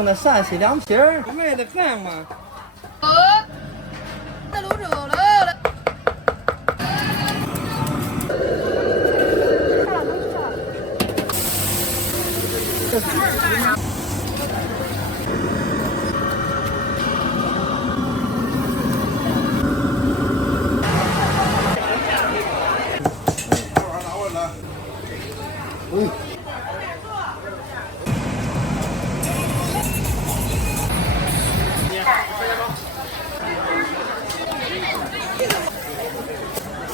送的陕西凉皮儿，卖的很嘛。在泸州了。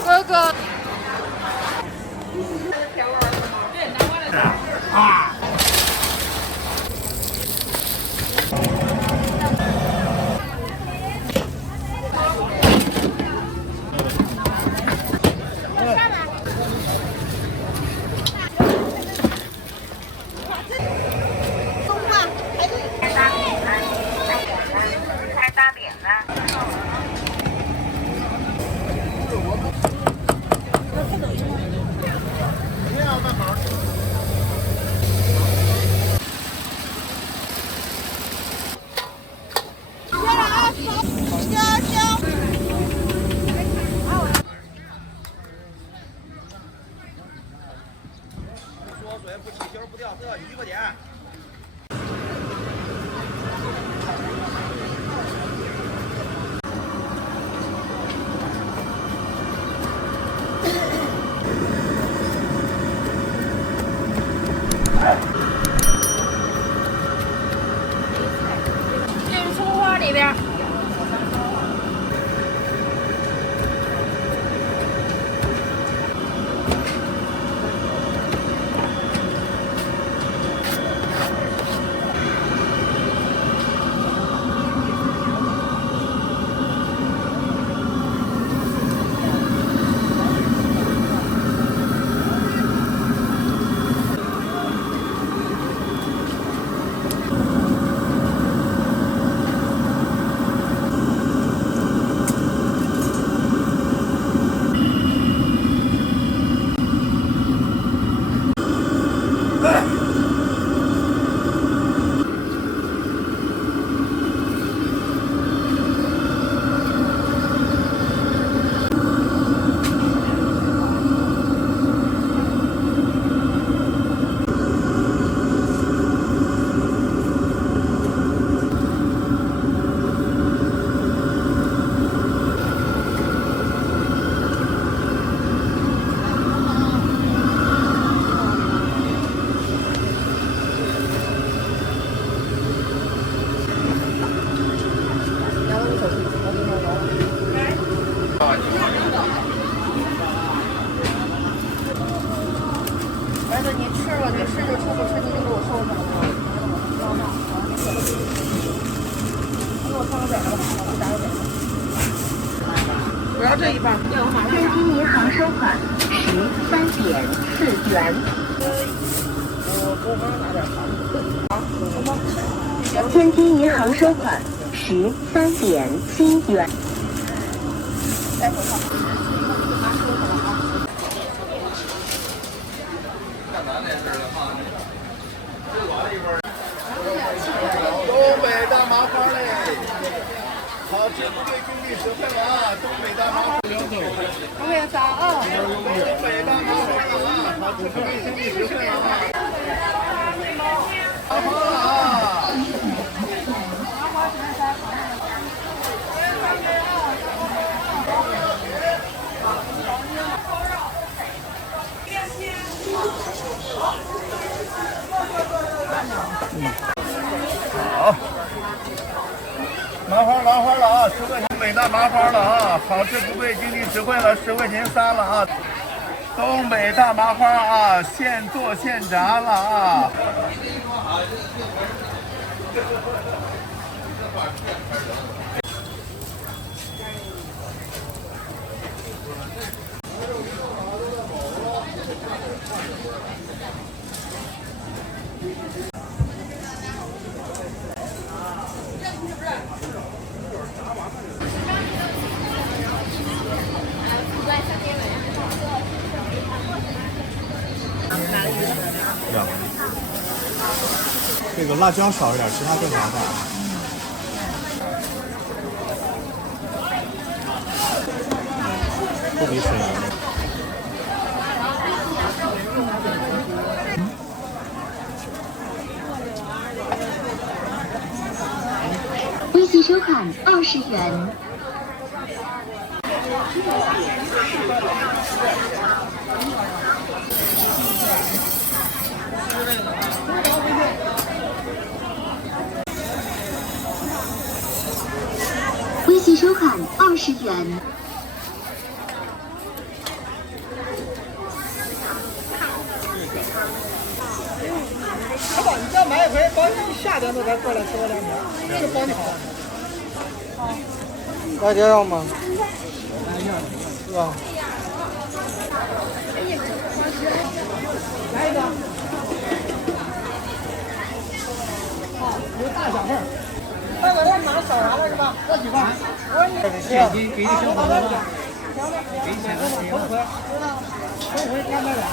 哥哥。不起球不掉色，1个点。这是葱花里边。儿子，你吃了，你吃就吃，不吃你就给我收上。给我放个点儿吧，我打个点。我要这一半。天津银行收款13.4元。天津银行收款13.7元。戴口罩。东北大麻花嘞，好吃不贵，经济实惠啊！东北大麻花，我也找啊。东北大麻花啊，好吃不贵，经济实惠啊！麻花了啊！好，麻花了啊！10块钱，东北大麻花了啊！好吃不贵，经济实惠了，10块钱3了啊！东北大麻花啊，现做现炸了啊！这个辣椒少一点，其他更麻烦。不比沈阳。微信收款20元。微信收款20元。老板，你这样买一回，保你夏天都该过来吃我2天，就保你好。辣椒要吗？是吧？来一个。好，有大小份儿。那我这拿少啥了是吧？要几块？现金给你小包的。行了，给你钱了，头回，头回看那俩。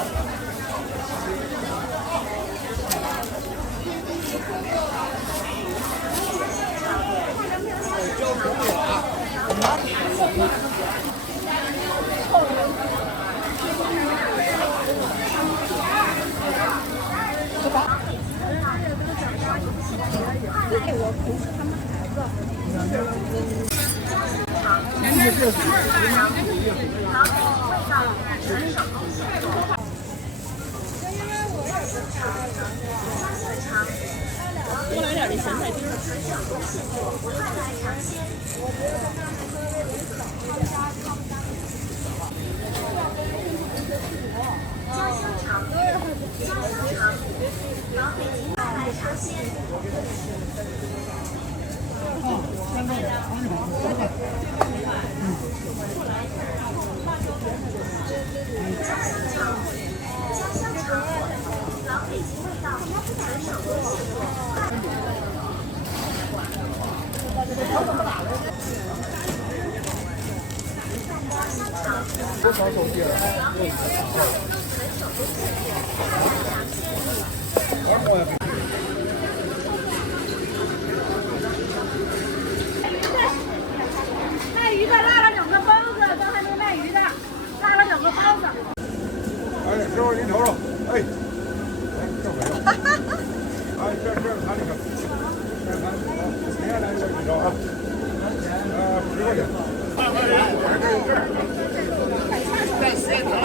多来点的咸菜丁儿。多少手机了？卖鱼的拉了2个包子，刚才那卖鱼的拉了2个包子。哎，师傅您瞅瞅，哎，哎，这回了，哎，这看这个，这看，接下来这几招啊，10块钱，2块钱，反正这有证儿，再4点得了。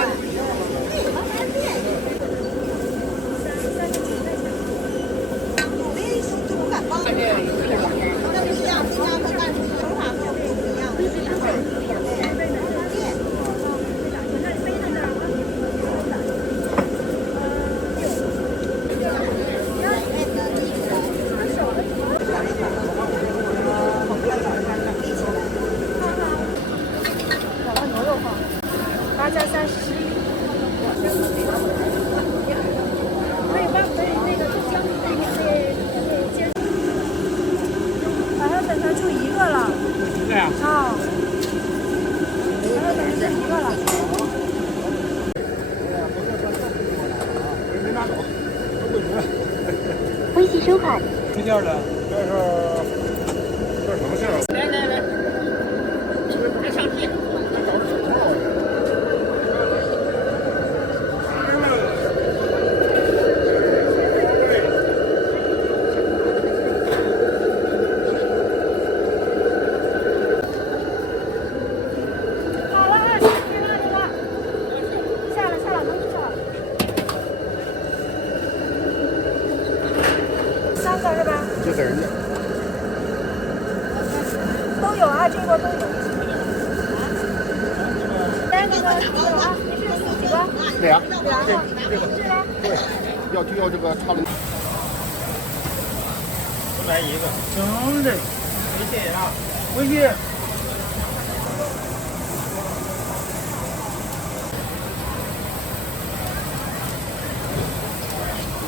8加311。可以把那个豆浆给接。好像等它就1个了。对呀。啊。好像等这1个了。没拿走，都归你了。微信收款。这件的，这是什么馅儿？来，别上地。3个是吧？就给人家。都有啊，这个都有。来那个几个啊？你是几个俩， ？2个。这个，对，要这个差的。来1个。行嘞，谢谢啊。回去。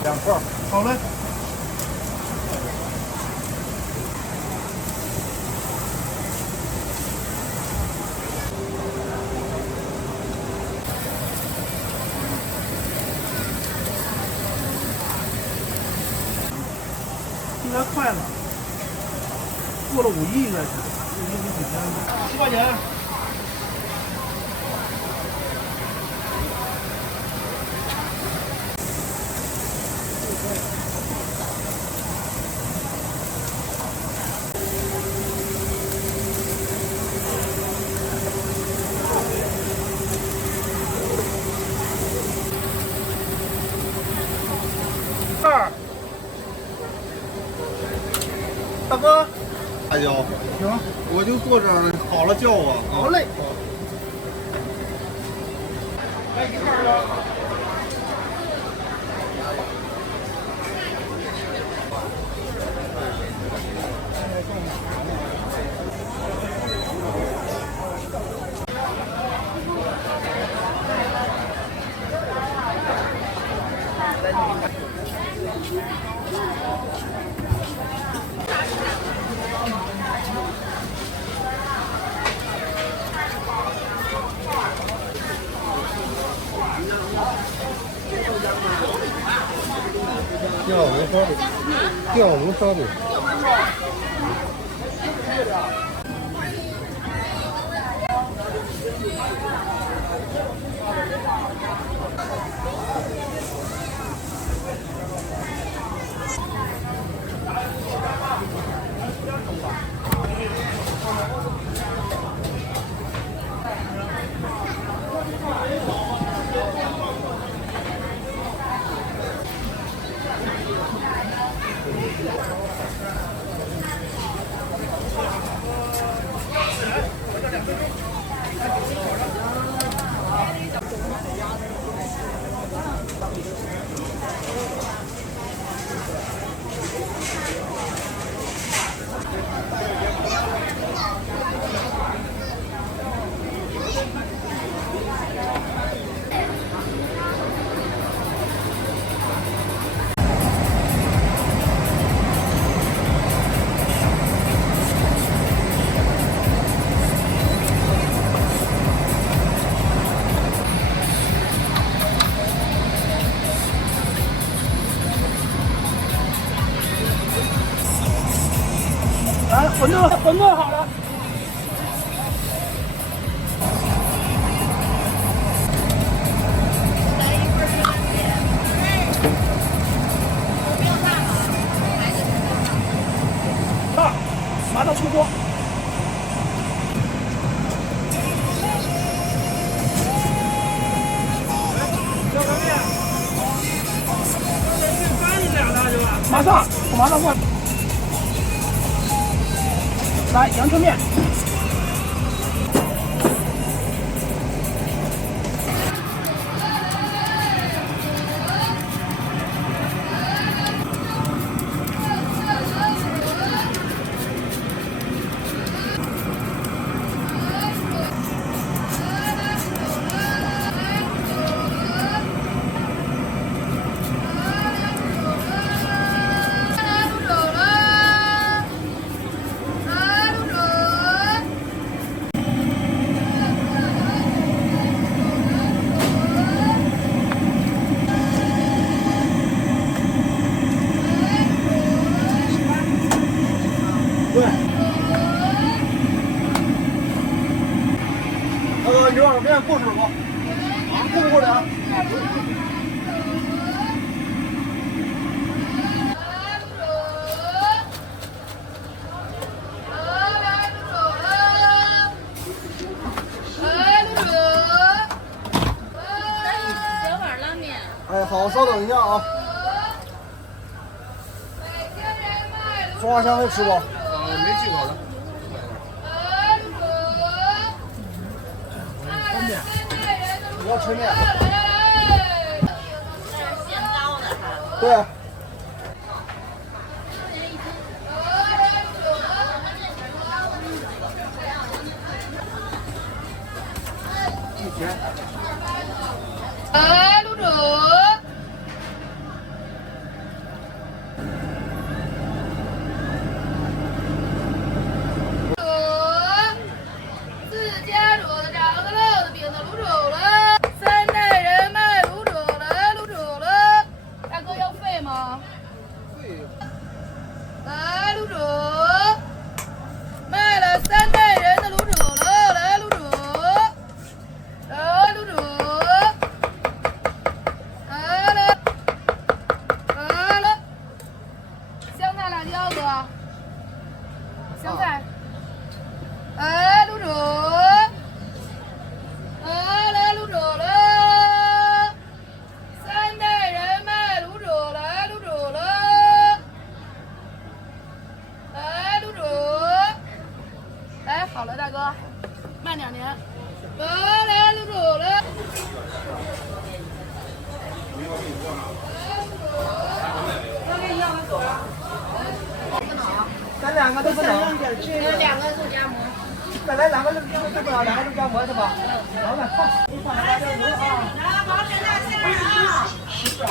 2块。好嘞。快了，过了5亿应该是。10块钱。大哥，大椒，行，我就坐这儿，好了叫我。好嘞。吊龙烧饼。来，馄饨好了。大，麻辣出锅。马上，我马上过来。来，阳春面。对。大哥，你这碗面过水不？过不过来？哎，好，稍等一下啊。中华香会吃不？没忌口的。方便。你要吃面？这是现刀的哈。对。1钱。卤煮。大哥要费吗？费。来。好了，大哥，慢点您。来，刘主来。咱两个都不能。2个肉夹馍。再来2个肉夹馍是吧？好了，10点，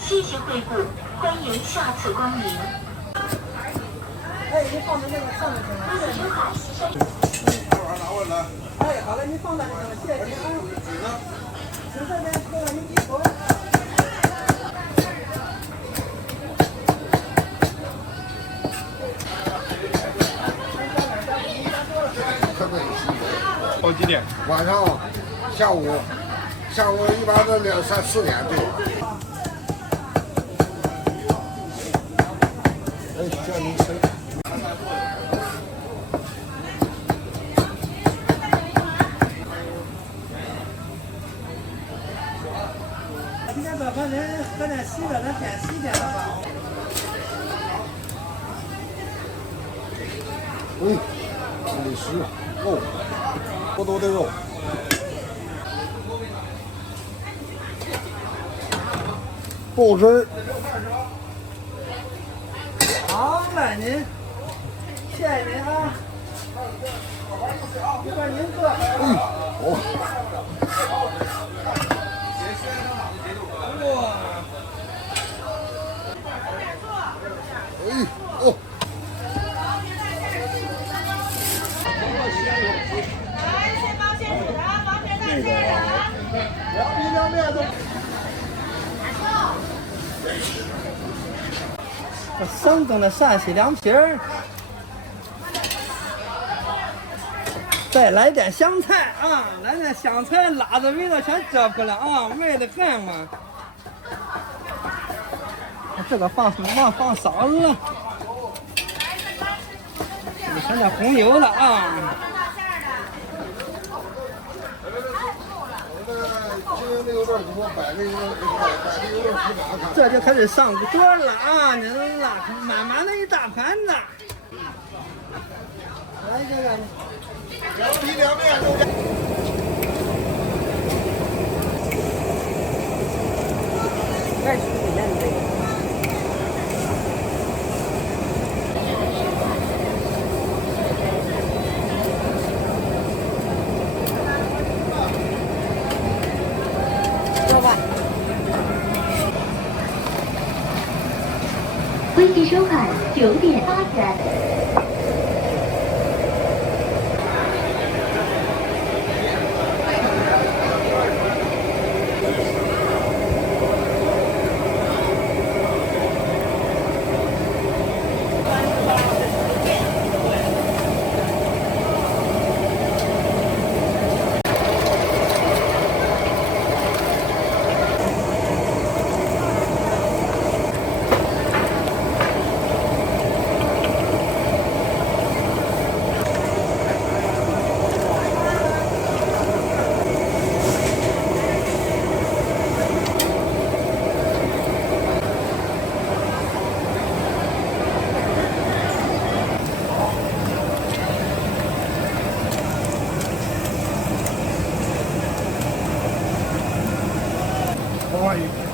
谢谢惠顾，欢迎下次光临。哎，你放在那个上面行吗？自修卡西山。拿过来。哎，好了，你放在那上面，谢谢啊。请这边给我一低头。到几点？晚上、下午一般都2、3、4点对。哎，叫你吃。今天早上人喝点稀的，咱点稀点的吧。嗯，美食肉，多多的肉。豆汁儿。好嘞，您，谢谢您啊。一会儿您坐。好。哎，哦。这生更的陕西凉皮儿，再来点香菜啊！来点香菜，辣子味道全遮不了啊，美得很嘛。这个放少了，剩点红油了啊。这就开始上桌了啊！你拉满满的一大盘子。来这个，凉皮凉面肉夹。再吃里面这个。微信收看9点8元。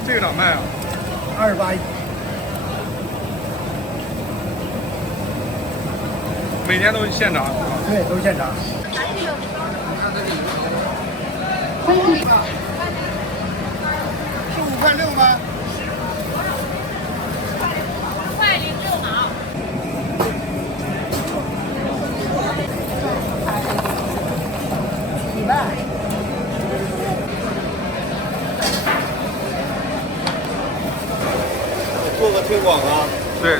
这个咋卖啊？28。每天都现炸？对，都现炸。15块6吗5块06毛。1万。做个推广啊。对。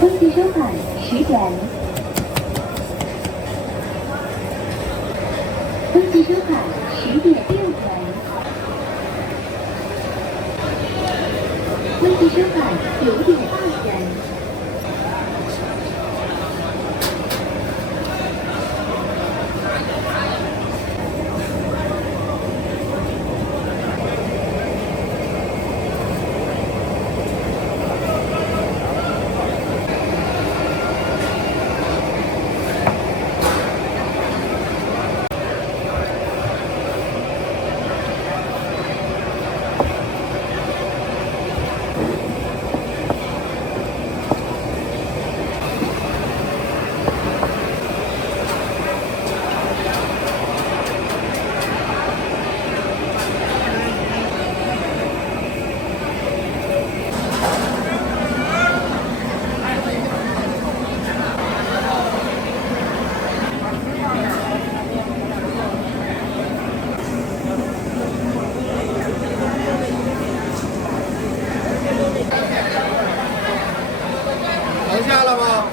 微信收看10点。微信收看10点6元。计收款9.2元。能下了吗？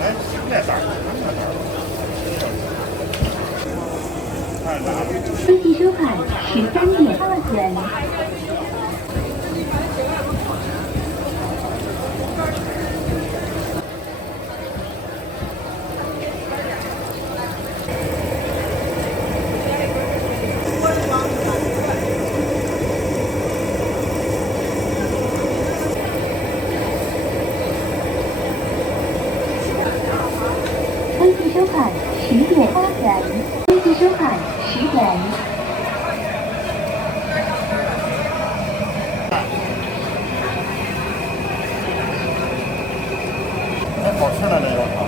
哎，那单儿，太难了。分计收款13.2元。分计收款10.8元。分计收款10元。哎，好吃的这个啊。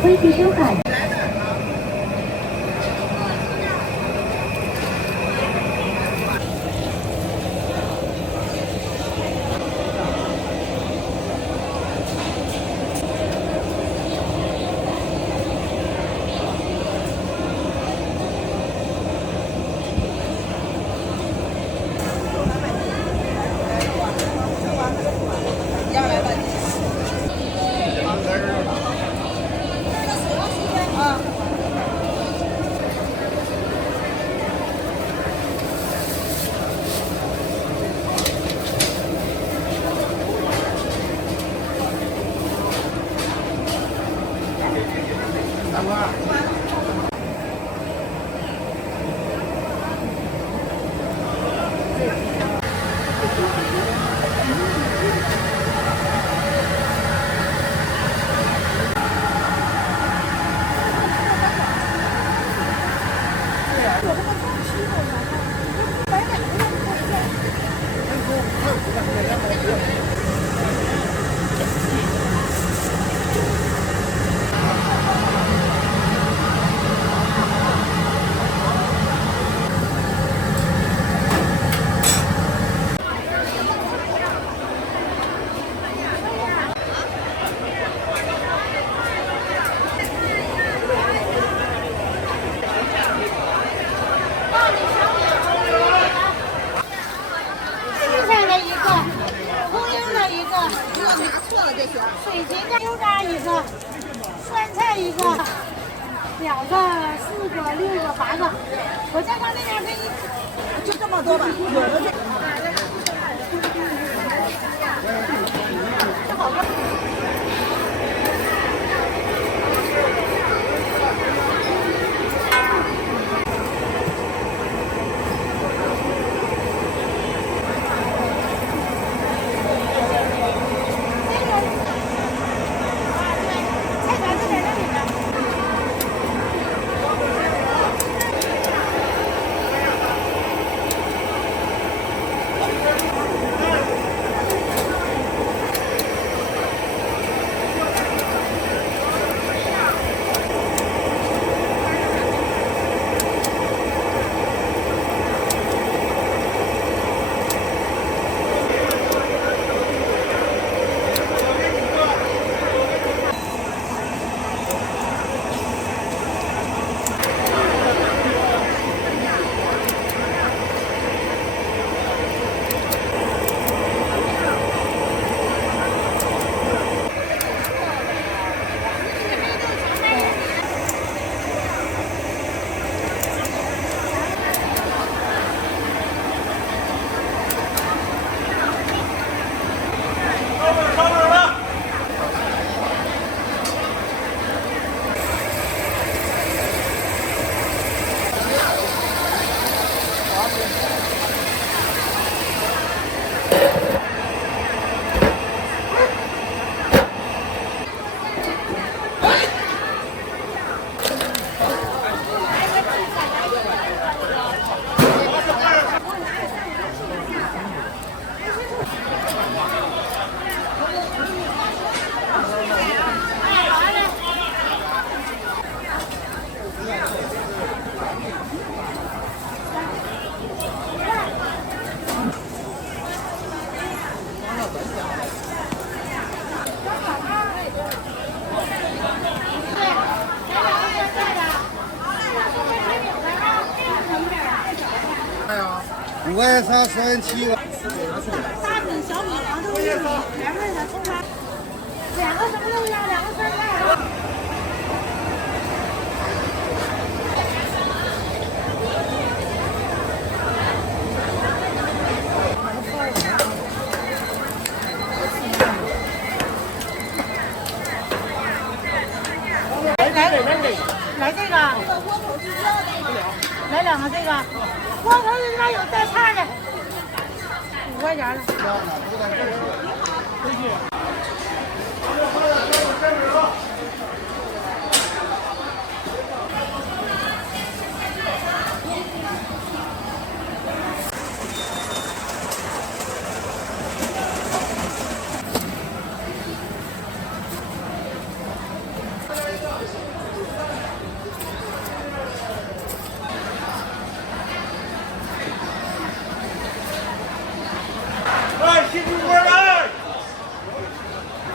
分计收款。水芹的牛肝一个，酸菜一个，2个、4个、6个、8个，我再上那边给你，就这么多吧，有的这。块啥37个。大米、小米、黄豆、玉米，原味的葱花，两个什么都要，两个酸菜。来这个，来两个这个，窝头里边有带菜的，5块钱了。新出锅的，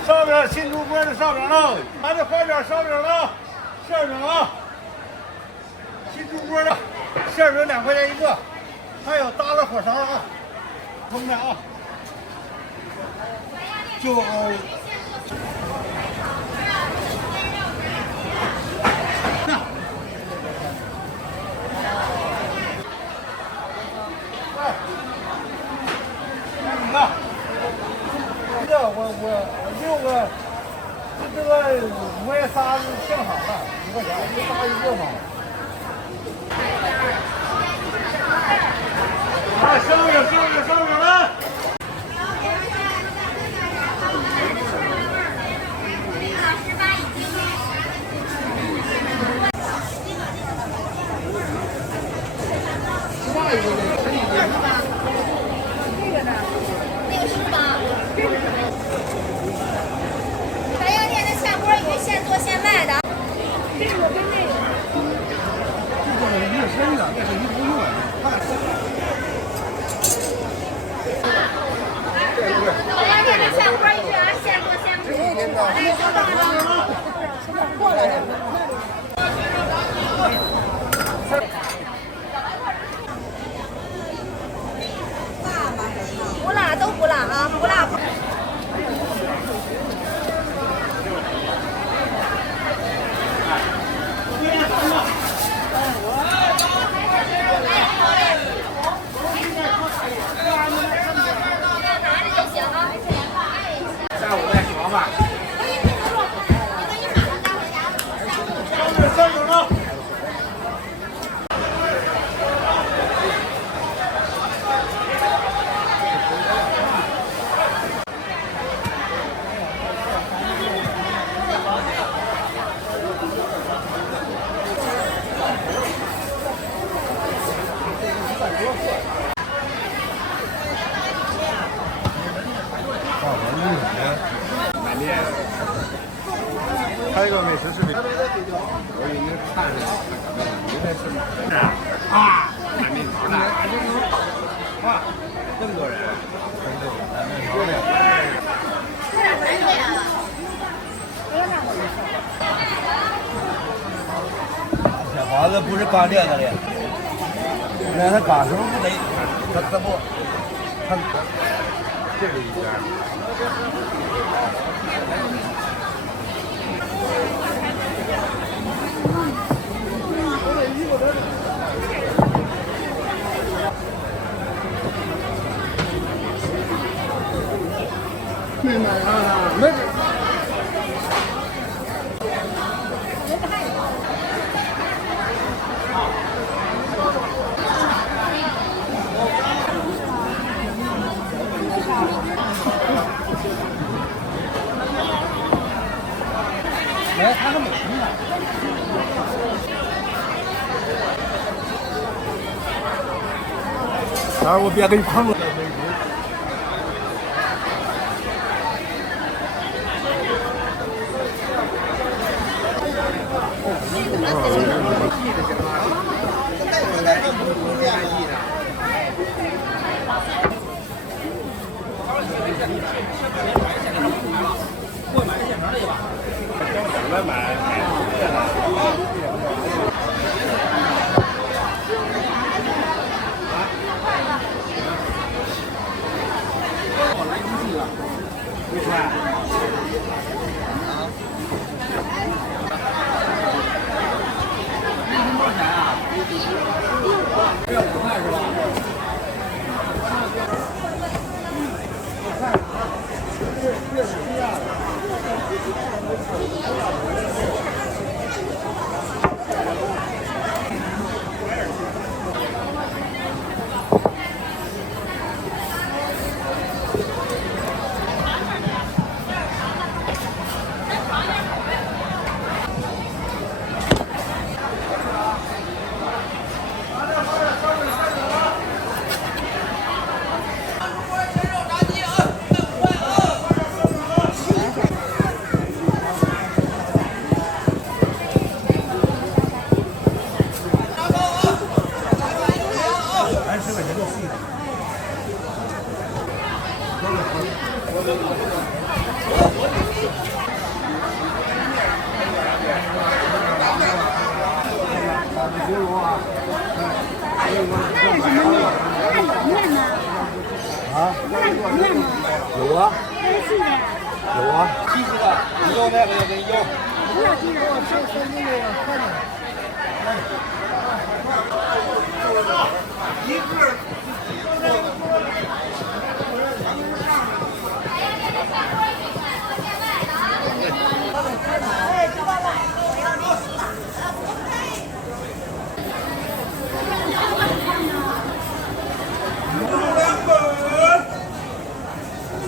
烧饼，新出锅的烧饼了，拿着花卷烧饼了，馅饼啊，新出锅的馅饼2块钱一个，还有搭了火勺啊，封的啊，就我6个，这个5块3挺好的，5块钱1搭1个嘛。烧饼了。白洋淀的下锅鱼现做现卖的。这个跟那个。这个越深的，那是一头热。白洋淀的下锅鱼啊，现做现卖。过来的。不辣都不辣啊，不辣。下午再说吧。烧饼呢？拍个美食视频。我已经看着应该是啊，还没跑呢。哇，这么多人，小房子不是刚练的练，那他干什么不得？他不，他这个一家。没买啊，没。来，他们美食呢？当然，我别给你碰了。有啊，有啊，70个，你要那个要给你要。不要记了，快点。一个。哎，知道了。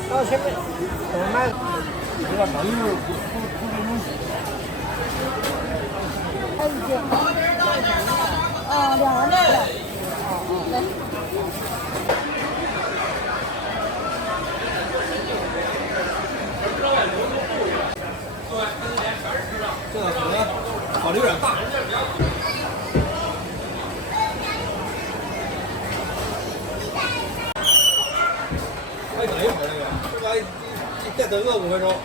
到前面，我们买这个门油还有一件，啊，2人的，来。这个可能烤的有点大。还等一会儿那个，这玩意再等个5分钟。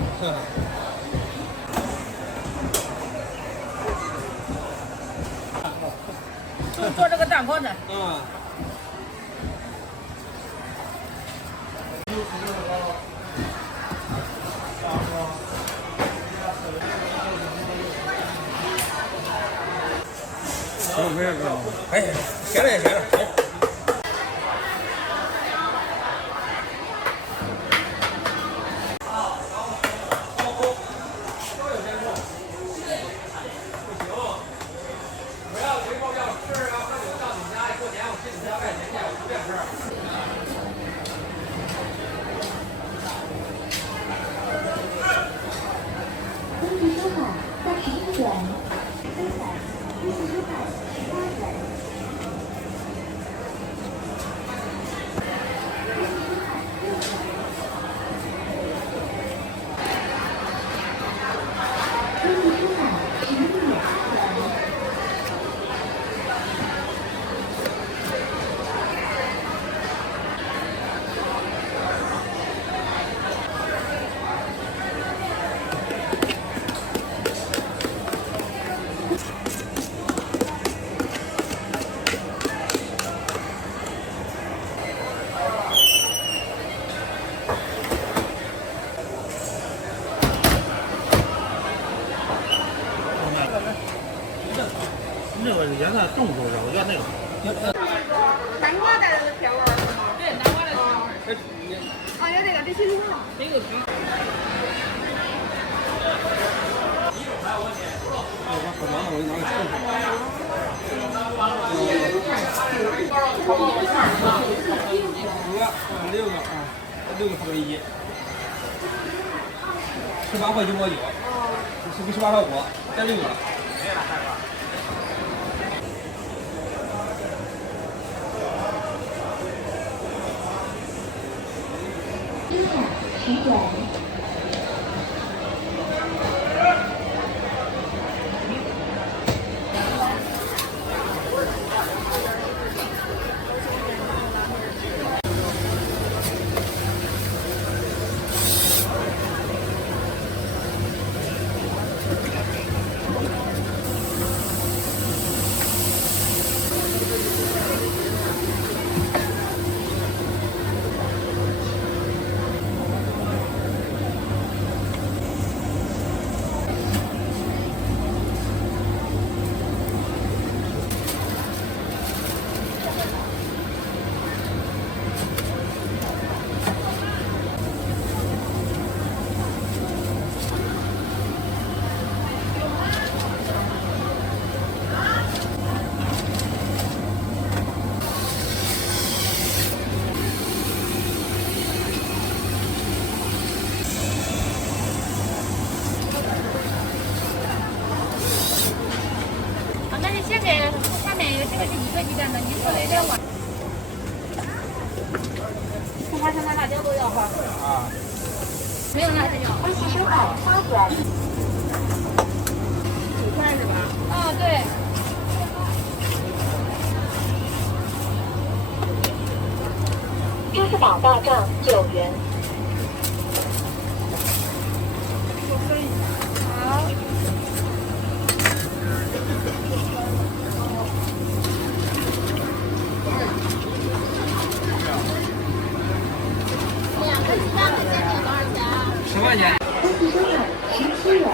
就做这个蛋黄的。嗯。哎，闲着也闲着。那个颜色重不重？我觉得那个。南瓜带的甜味儿是吗？对，南瓜的甜味儿。啊，有这个得清楚了。这个皮。6个4.1，18块9毛9，是18块5，再6个。请转。下面有这个是一个鸡蛋的，您说的有点晚。葱花、香菜、辣椒都要哈。啊。没有辣椒。微信收款8元。5块是吧？啊，对。支付宝到账9元。好。2个鸡蛋的煎饼多少钱啊？10块钱。微信收款17元。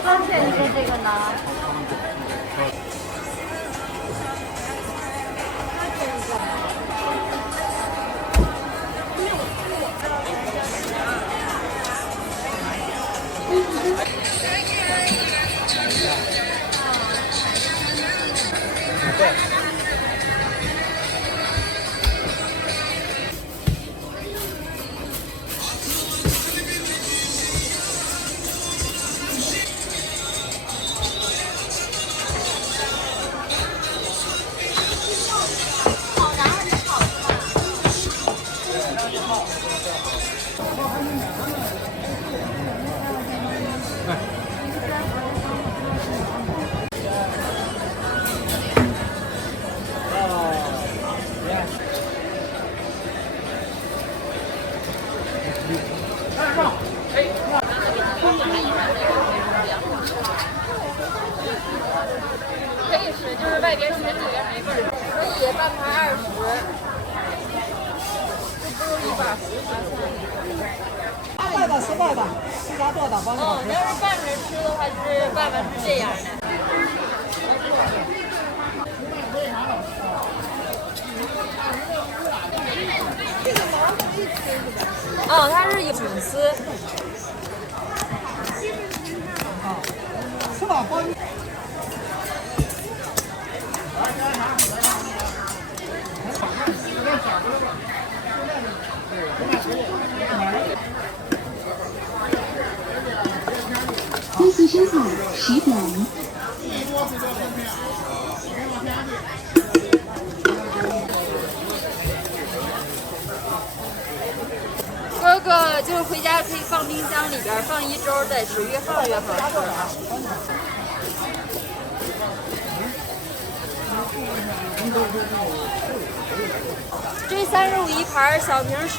多少钱一个这个呢？可以吃，就是外边咸，里边没味儿。可以半盘20，就不用100。外的是外的，自家做的，帮你好吃。要是拌着吃的话，就是拌拌是这样的。哦，它是有笋丝。吃吧，帮你。微信收款10元。哥哥就是回家可以放冰箱里边，放1周再吃，越放越好吃。这35一盘，小瓶15。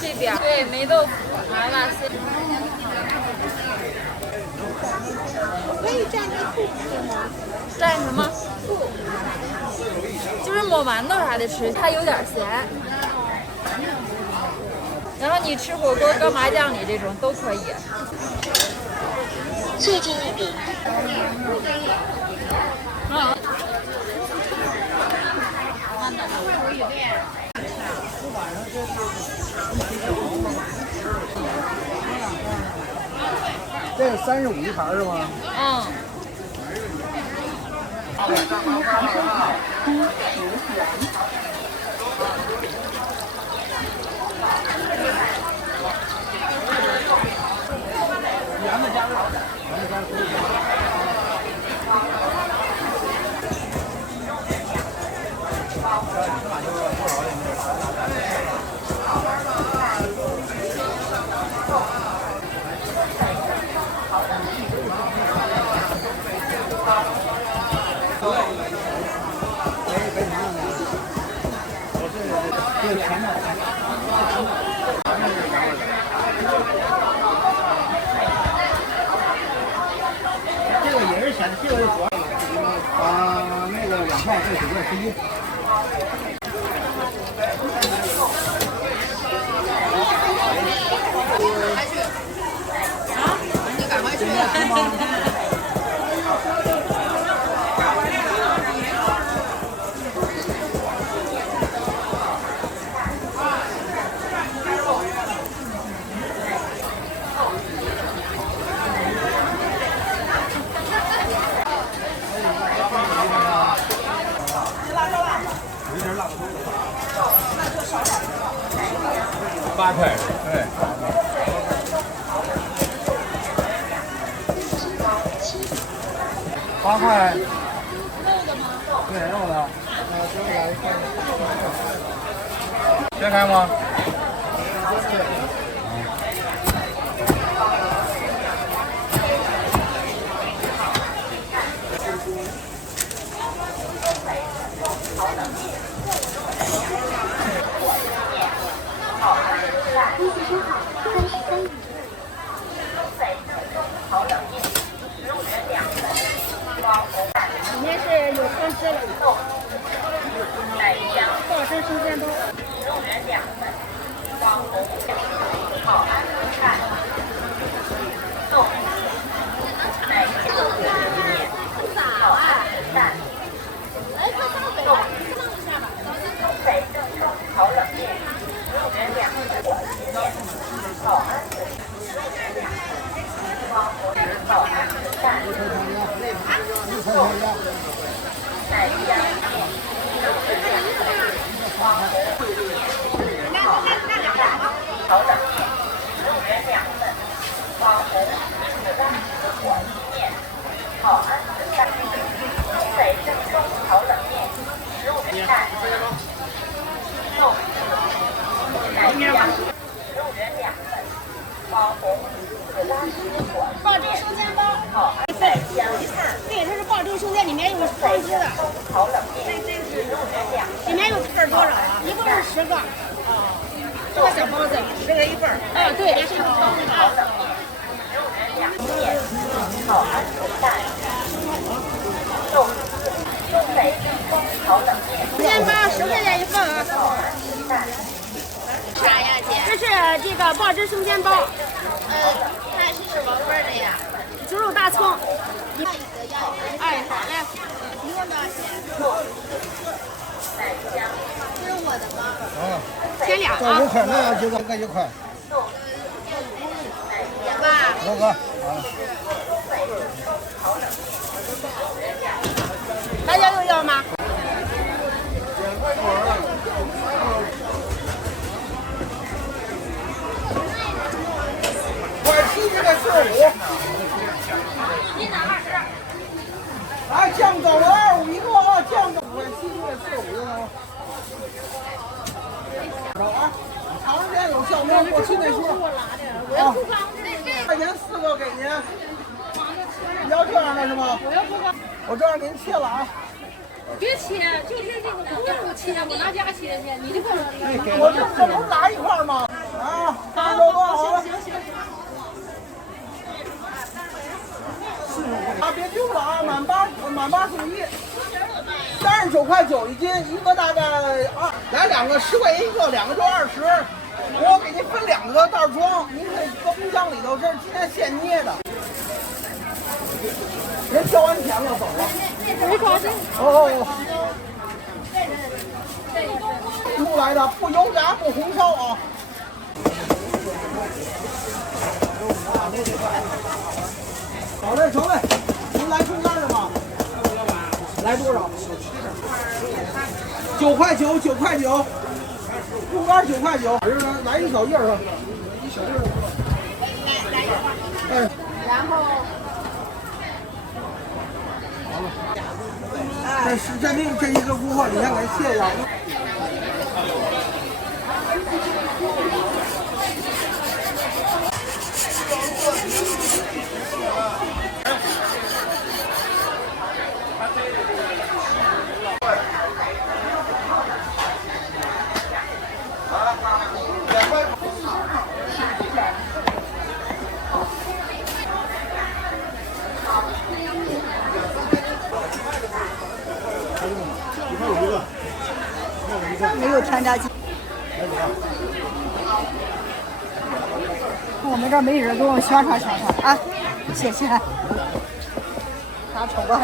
这边对霉豆腐、麻辣丝。可以蘸个醋吃吗？蘸什么？醋。就是抹馒头啥的吃，它有点咸。然后你吃火锅搁麻酱里这种都可以。最近一笔。这个35一盘是吗？嗯。盐的加热，盐的加热。这个主要那个2块这9块11。你赶快去。8块，对。8块。对，肉的。先开吗？里面是有汤汁的，爆汁生煎包。爆汁生煎包，对，这是爆汁生煎，里面有汤汁的。里面有份儿多少啊？一份是10个。这个小包子10个一份儿。对，这是汤汁的。煎包10块钱一份啊。啥呀，姐？这是这个爆汁生煎包，它是什么味儿的呀？猪肉大葱。哎，好嘞。一共多少钱？这是我的吗？先2这5啊。块，那要几个？1个1块。姐吧。5个。辣椒油要吗？这个15。来，酱走了25一个啊，酱走5块7，这个15的啊。啊，长时间有效，没有过期那说。啊，1块钱4个给您。你要这样的是吗？我这样给您切了啊。别切，就是这个不用切，我拿夹切去，你就不能。我这不是拿一块吗？啊，大肉多好了。啊，别丢了啊！满八送1，39块9一斤，一个大概来2个10块钱一个，2个就20。我给您分2个袋装，您可以搁冰箱里头，这是今天现捏的。人交完钱了，走了。没高兴。哦。出来的，不油炸，不红烧啊。好嘞，成嘞。您来中间的吗？来多少？9块9，9块9。猪肝9块9。来一小叶儿啊，一小叶儿。来一个。哎。然后。好了。这一个顾客，你先给他切一下。没有添加剂。我们这儿没人，给我宣传宣传啊！谢谢。拿瞅吧。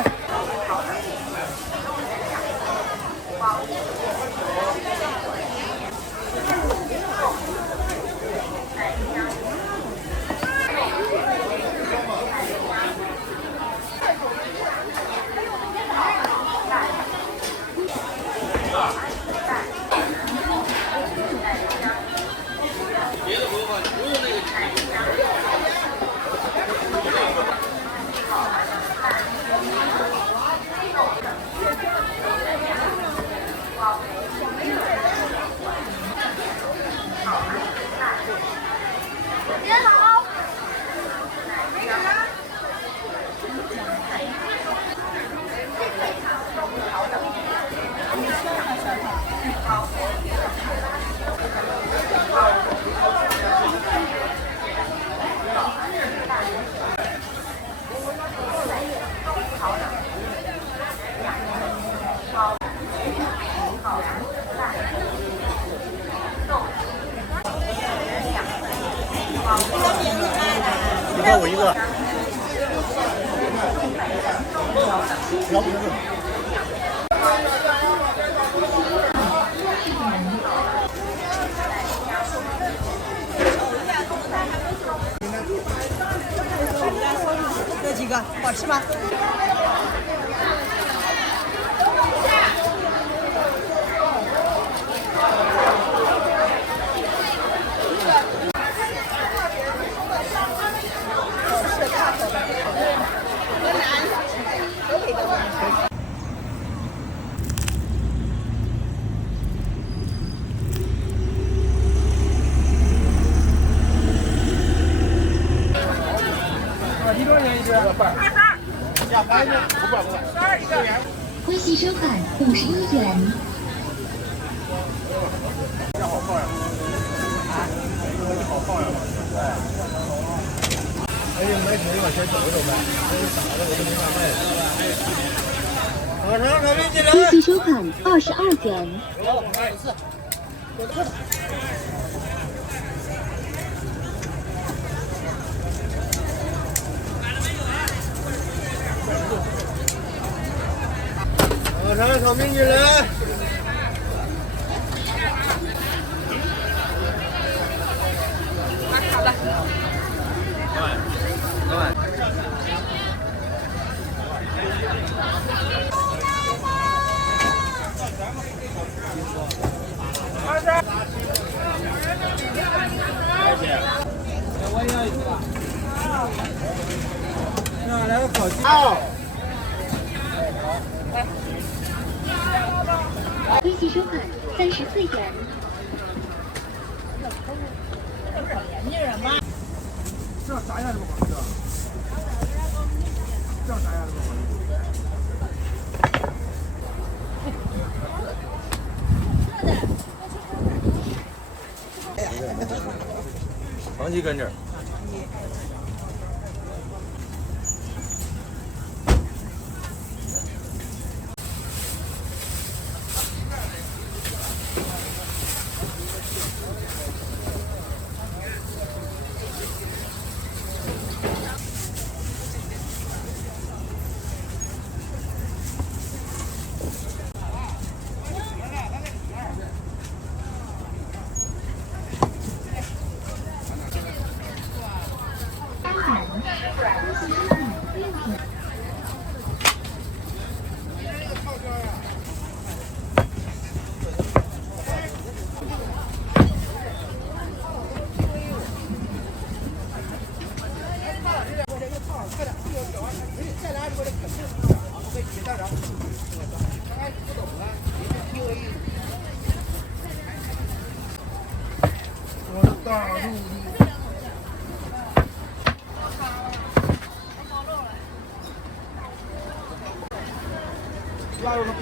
你看我一个。要不就是这几个好吃吗？微信收款51元。哎，买车往前走走呗，这是傻的，我都没法卖。微信收款22元。往上小美女来。来个烤鸡。微信收款34元。这啥样都不好吃，这啥样都不好吃。长期跟这儿。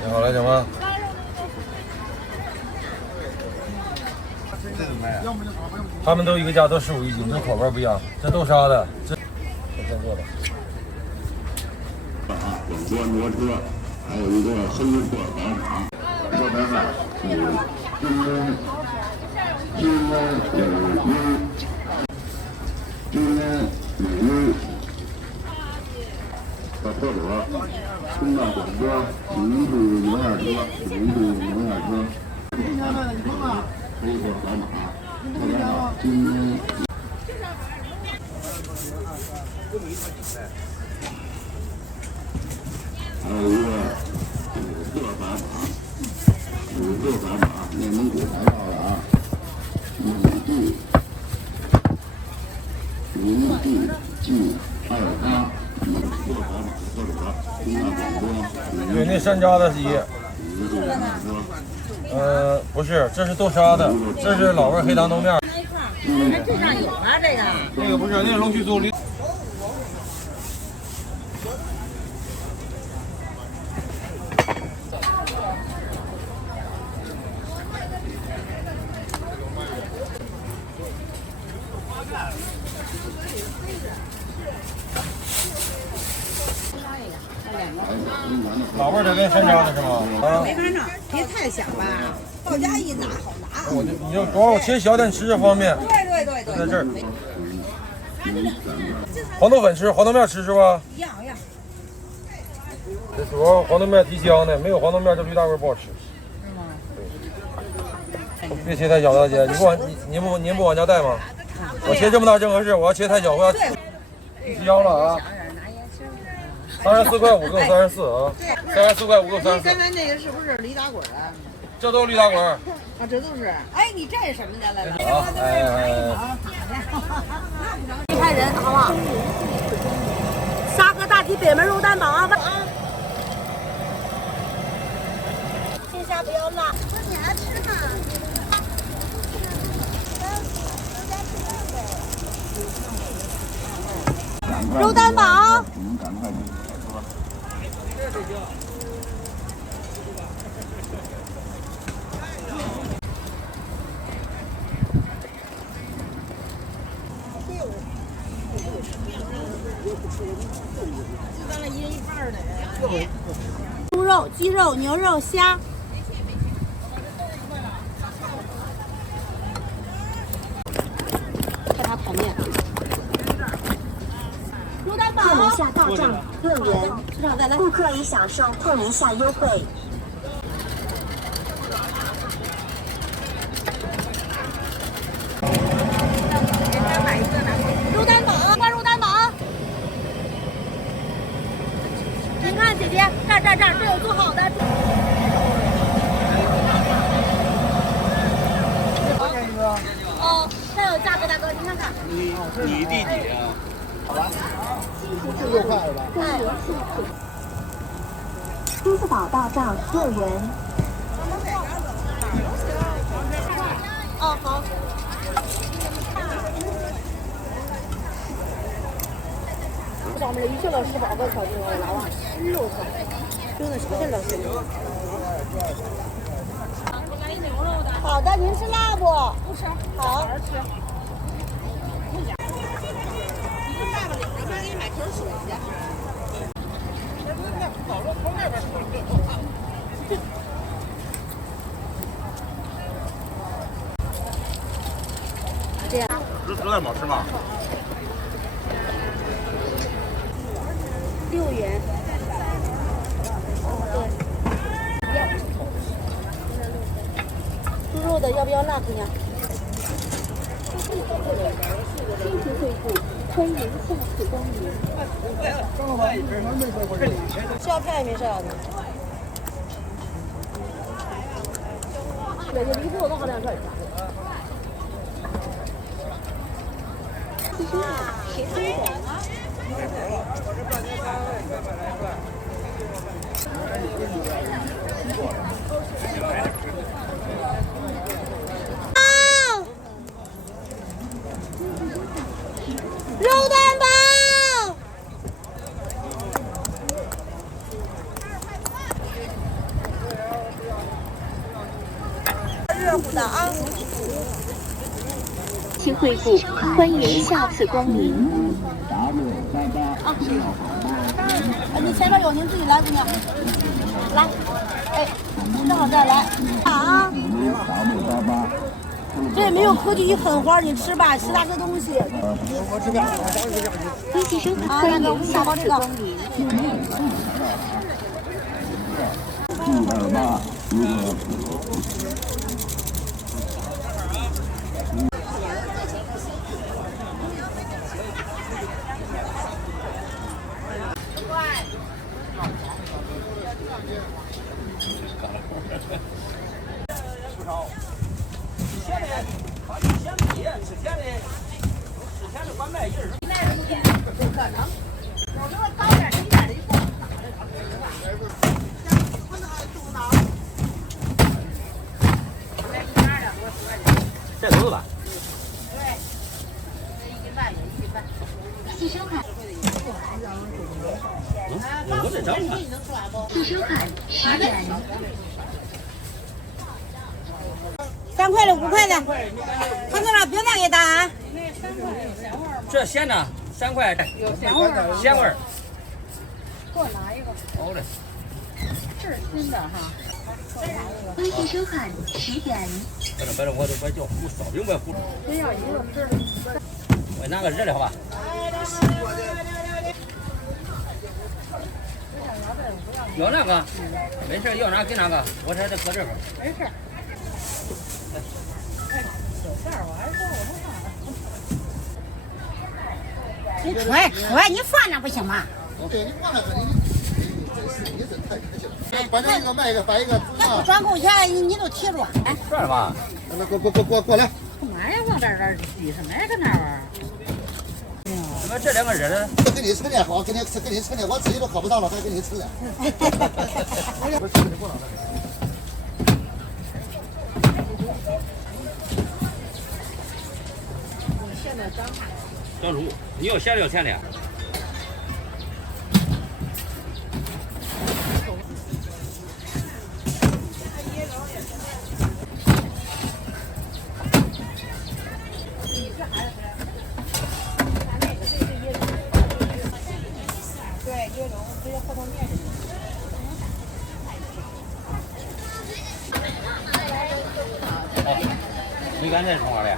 你好，来，小妈。他们都一个价，都15一斤，这口味不一样。这豆沙的，这现做的。啊，有锅挪车，还有一个黑色宝马。特罗，冲浪广播，零度牛二车，零度牛二车。可以做扫码，特别好。今天。还有一个5个砝码，内蒙古牌到了啊。0D G28。对，那山楂的鞋。不是，这是豆沙的，这是老味黑糖豆面。这上有啊，这个。那个不是，那是龙须酥。老味的跟山楂的是吗？啊，没法弄，别太小吧，到家一拿好拿。你就主要切小点吃着方便。对，在这儿。黄豆粉吃，黄豆面吃是吧？一样。这主要黄豆面提香的，没有黄豆面这驴大味不好吃。是吗？对。别切太小，大姐，您不往家带吗？我切这么大正合适，我要切太小我要提腰了啊。34块5个34啊，34块5个34。刚才那个是不是驴打滚啊？这都驴打滚。啊，这都是。哎，你这是什么的来着？好，离开人，好不好？沙河大蹄北门肉蛋堡啊！鲜虾不要辣。你还吃呢？肉蛋堡。猪肉、鸡肉、牛肉、虾。看他炒面。肉蛋堡。碰一下到账6元，顾客已享受碰一下优惠。肉蛋堡，挂肉蛋堡。您看，姐姐，这儿，这有做好的。哦，这有价格，大哥，您看看。你弟弟啊？好吧。6块是吧？支付宝到账6元。哦，好。咱们这一切老师包个烤这个拉瓦10肉块，有的是不是老师？好的，您吃辣不？不吃。好。吃。你就下巴领着，妈给你买瓶水去。这样。肉蛋堡吃吗？6元。对。猪肉的要不要辣姑娘？谢谢惠顾，欢迎下次光临。需要票也没事啊。对，这离谱都好2块。谁推的？肉蛋堡。热乎的啊！请惠顾，欢迎下次光临。啊，你前面有，您自己来，姑娘。来，哎，正好再来啊！这没有科技与狠活，你吃吧，吃它这东西。我吃遍，微信收看啊，那个下包这个。这都是吧？细收看，我这张呢？细收看10元。 3块的、5块的，看到了，别再给打啊！这咸呢？3块，咸味儿。给我拿一个。好嘞。这是新的哈。微信收看10元。反正我叫糊烧饼不要糊。真要一个这。我拿个热的好吧？要那个？没事，要哪给哪个，我这搁这块。没事。你可，你放那不行吗？对，你放那肯定你真太可惜了。反正一个卖一个，摆一个。那不转够钱，你都提着。哎，这儿吧。那过来。干嘛呀？往这地上买个那玩意儿？怎么这2个热的？我给你称的好，给你称的，我自己都喝不上了，还给你称的。小猪，你要咸的要甜的？你看这是什么的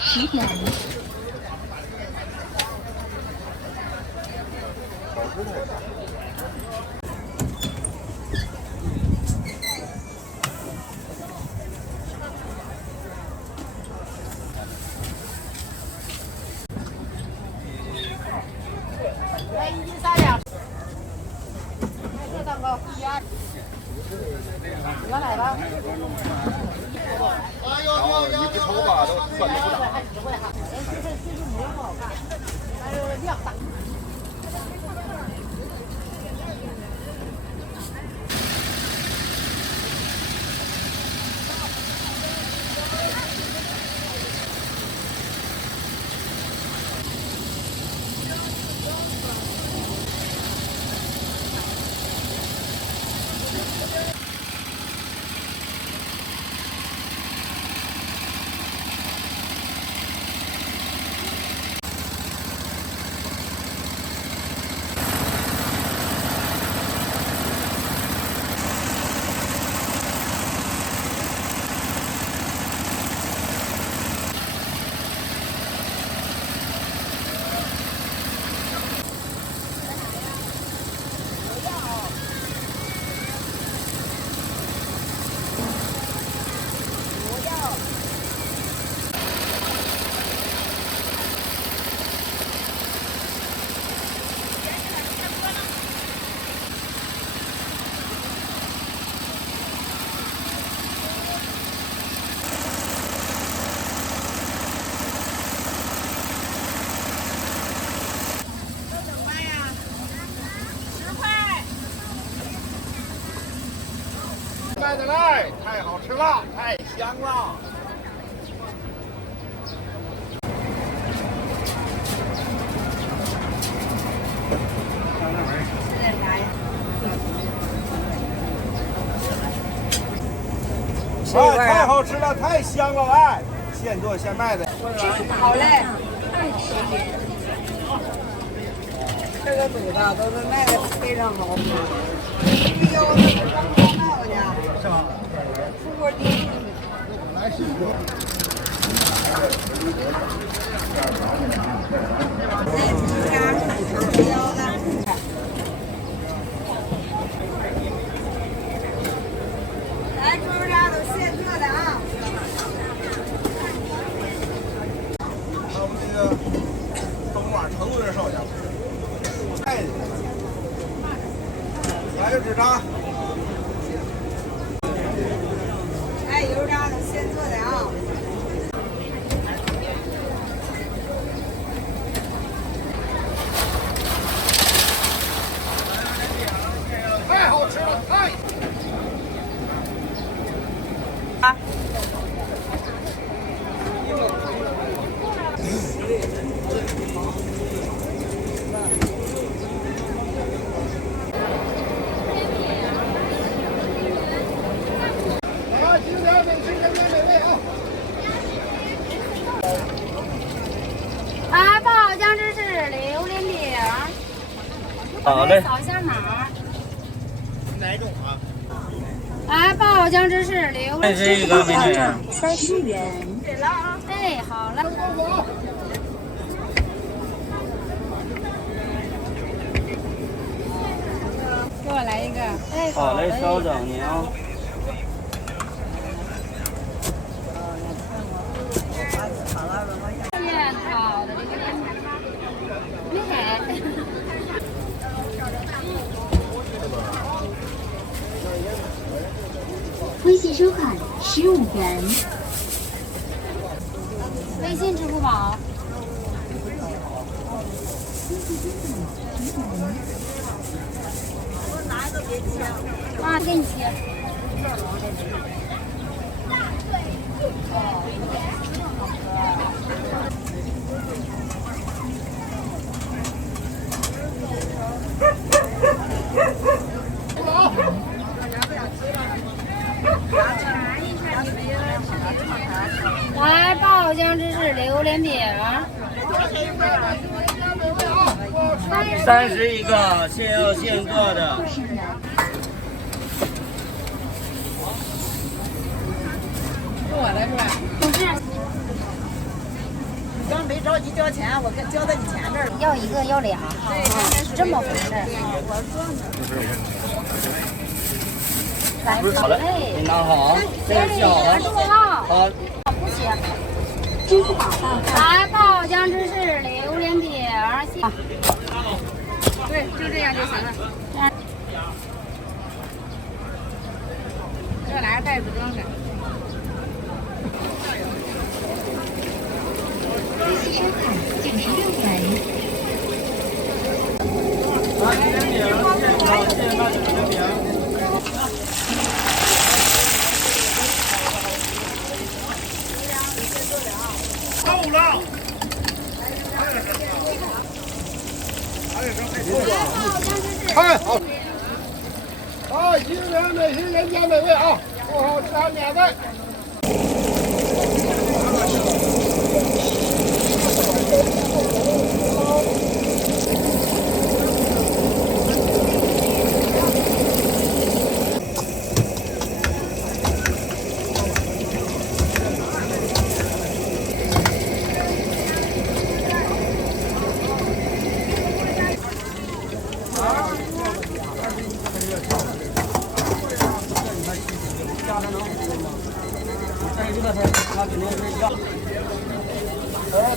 ？10元。来1斤3两。这蛋糕回家。我来吧。你不抽吧，都算不到。量大。来的来，太好吃了，太香了。吃一块太好吃了，太香了，哎，现做现卖的。好嘞，20元。这个肚子都是卖的非常好，这腰子是刚刚卖的，是吧？出锅第一。来试过。来，猪肉家都现做的啊。还有那个冬瓜成都人烧鸭，太来个纸扎。哎，油炸的现做的啊。太好吃了，太。今天美食人间美味啊！啊，爆酱芝士榴莲饼。好嘞。扫一下码。哪种啊？啊，爆酱芝士榴莲。支付宝到账30元。哎，好了。给我来一个。哎，好嘞，稍等您啊。现烤的榴莲饼，厉害。微信收款15元。微信、支付宝。啊，给你切。来，爆酱芝士榴莲饼。30一个，现要现做的。我的是吧？不是，你刚没着急交钱，我交在你前面了。要一个要俩，这么回事。来，好嘞。您拿好，这个小2注号。好。不写。支付宝到账。来，爆酱芝士榴莲饼。对，就这样就行了。这俩袋子装着。微信收款96元。来，榴莲饼，现烤现卖的榴莲饼。够了。太好！啊，一元美食人间美味啊！不好吃还免费。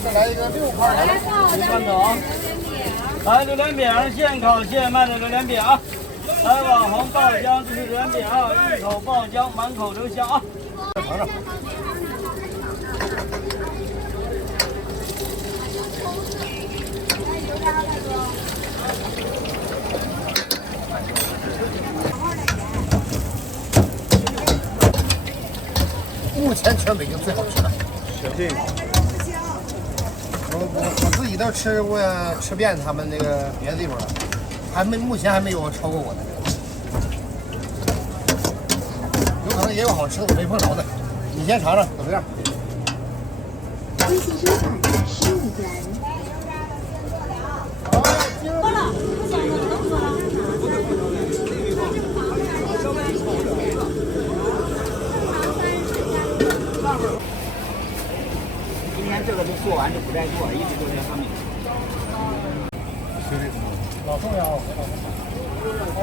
再来一个6块的。慢走啊！来，榴莲饼，现烤现卖的榴莲饼啊！来，网红爆浆芝士榴莲饼啊，一口爆浆，满口留香啊！尝尝。目前全北京最好吃的。对。我自己都吃过，吃遍他们那个别的地方了，目前还没有超过我的。有可能也有好吃的，我没碰着的。你先尝尝怎么样？微信收款15元。喝了，不想喝能喝了。今天这个就做完就不再做，一直都在上面。老重要了。哎，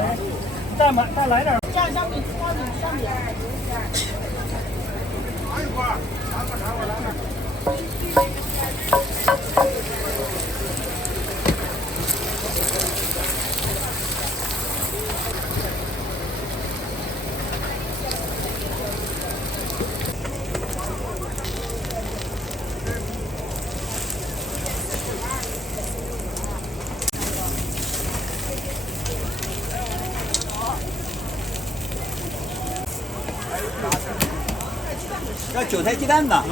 再来点。这样相比。拿一块，拿过来。要韭菜鸡蛋的。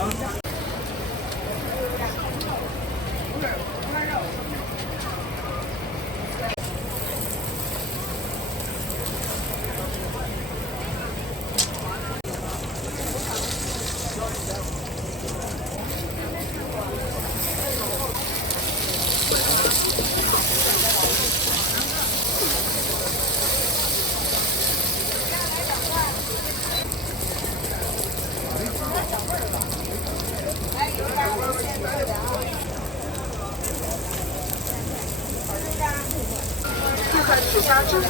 这个取消支付。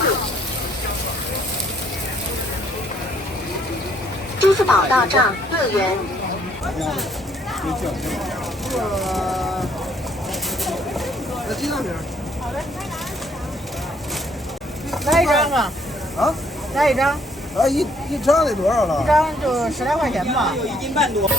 支付宝到账6元。那鸡蛋饼。好的。来一张吧。啊？来一张。啊，一张得多少了？一张就10来块钱吧。有1斤半多。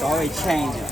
稍微欠一点。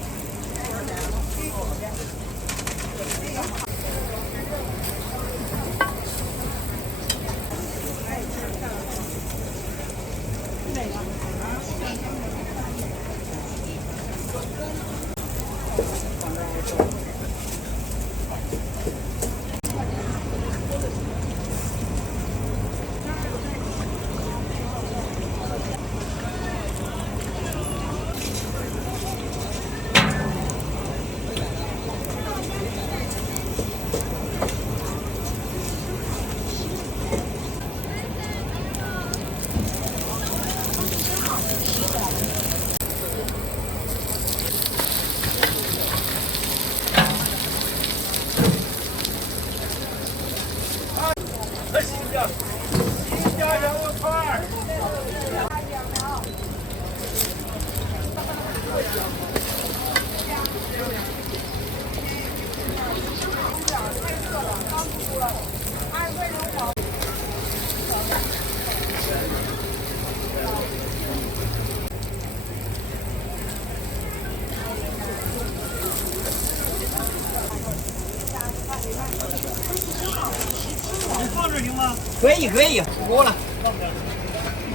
可以，不过了。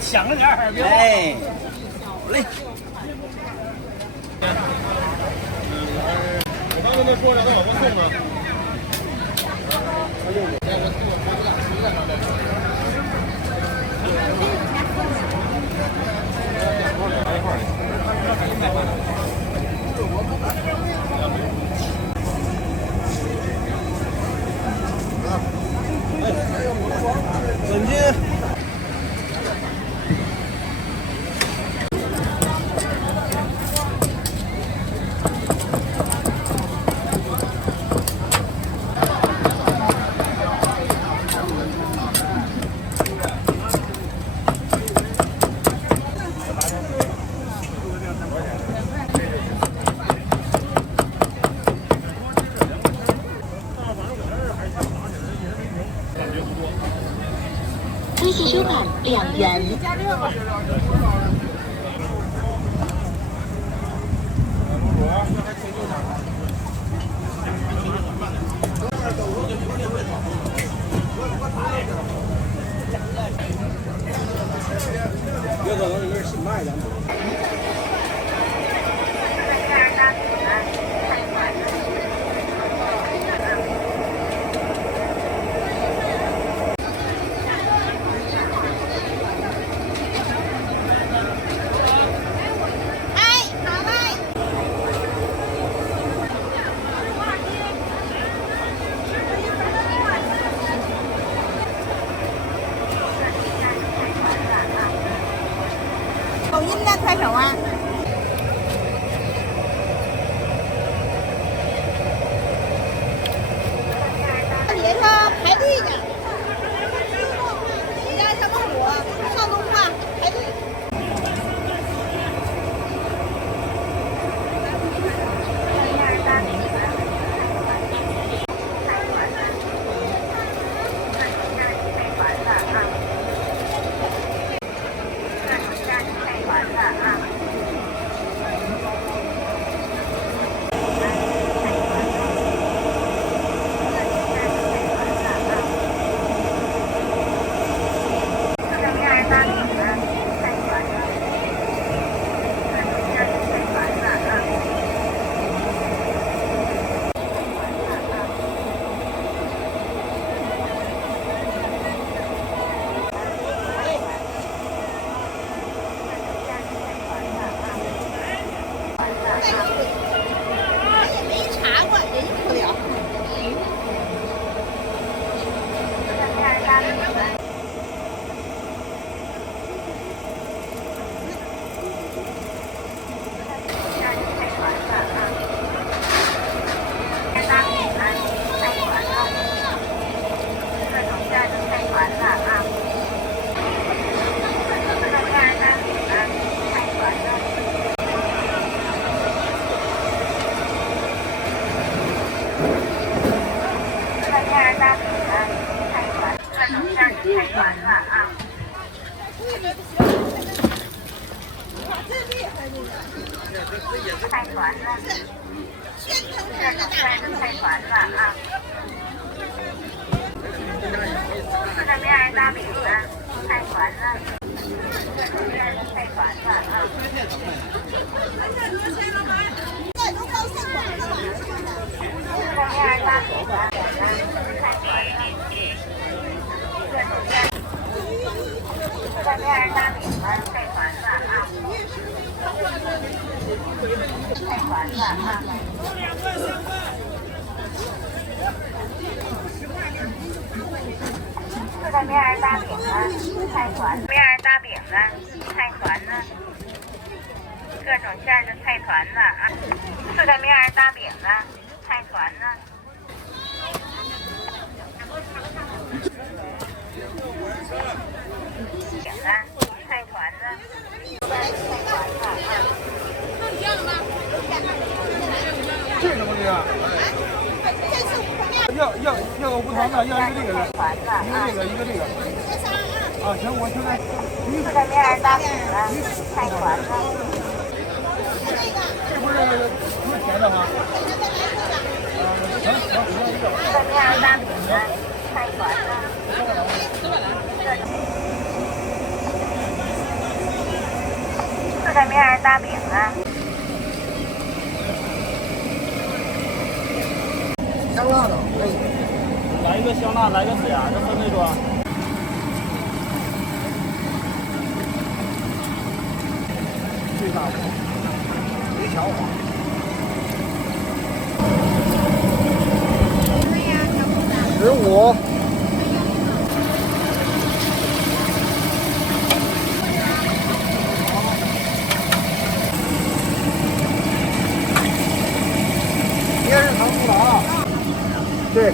想着点儿，别忘。哎，好嘞。我刚跟他说让他往回送呢。本金。微信收款2元。有可能里面是新卖的。抖音呢？快手啊？别说排队呢，你家小孟母上东啊，排队。开团了，这种开团了啊！四个面儿大饼呢，开团了，开团了啊！这都高兴完了吧？四个面儿大饼呢，开团了，各种面，四个面儿大饼呢，开团了啊！开团了啊！四个面儿大饼呢，菜团，面儿大饼呢，菜团呢，各种馅儿的菜团呢啊！四个面儿大饼呢，菜团呢。饼呢，菜团呢，菜团呢啊！这什么的呀？要个无糖的，要一个这个的，一个这个。啊，行，我现在。四个面儿大饼呢，菜团呢。这不是甜的吗？四个面儿大饼呢，菜团呢。四个面儿大饼呢。香辣的，来一个香辣，来个孜然的分配装。最大的，没调好。15。椰是糖醋的啊。对。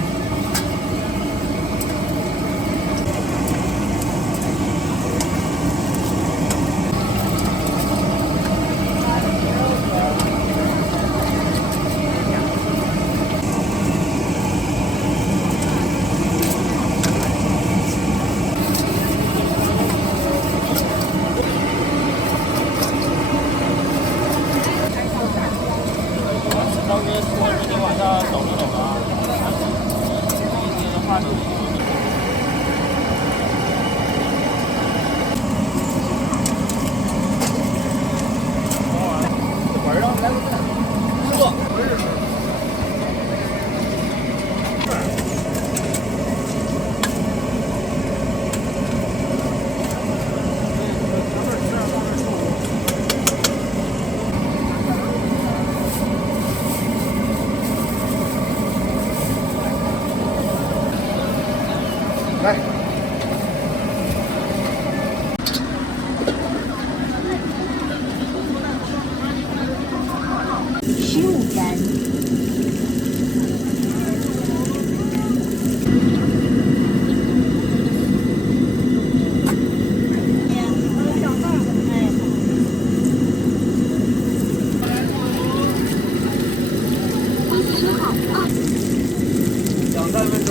来。15元。2、3分钟。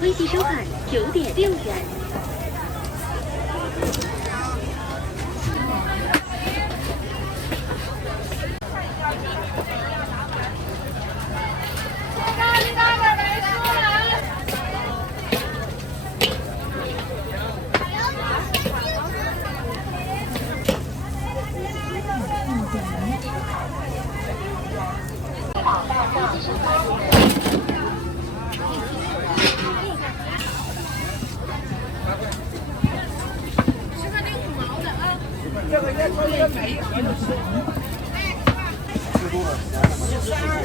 微信收款9.6元。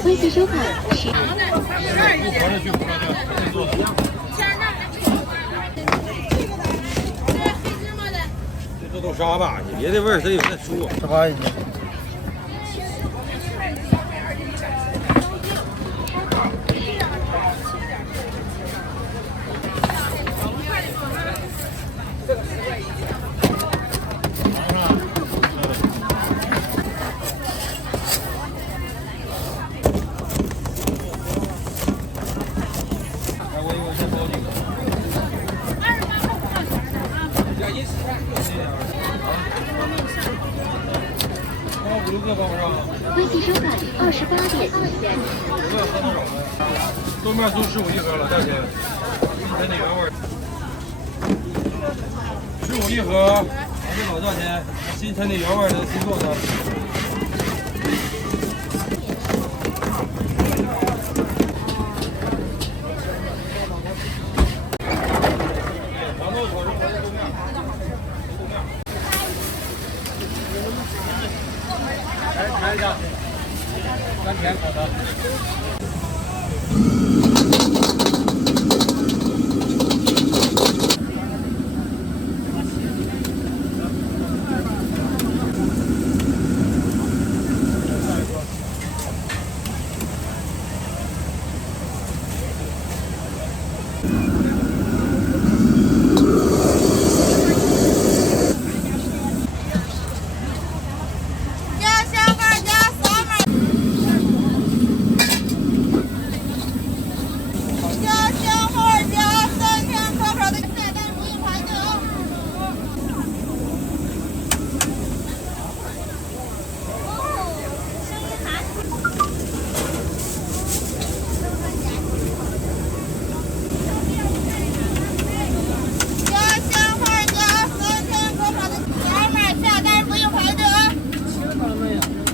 微信收款10。这都啥吧？你别的味儿谁有那说？这玩意儿。微信收款28.1元。对面送15一盒了，多少钱？真的原味。15一盒，还是老价钱，新陈的原味的，新做的。来一下，酸甜口的。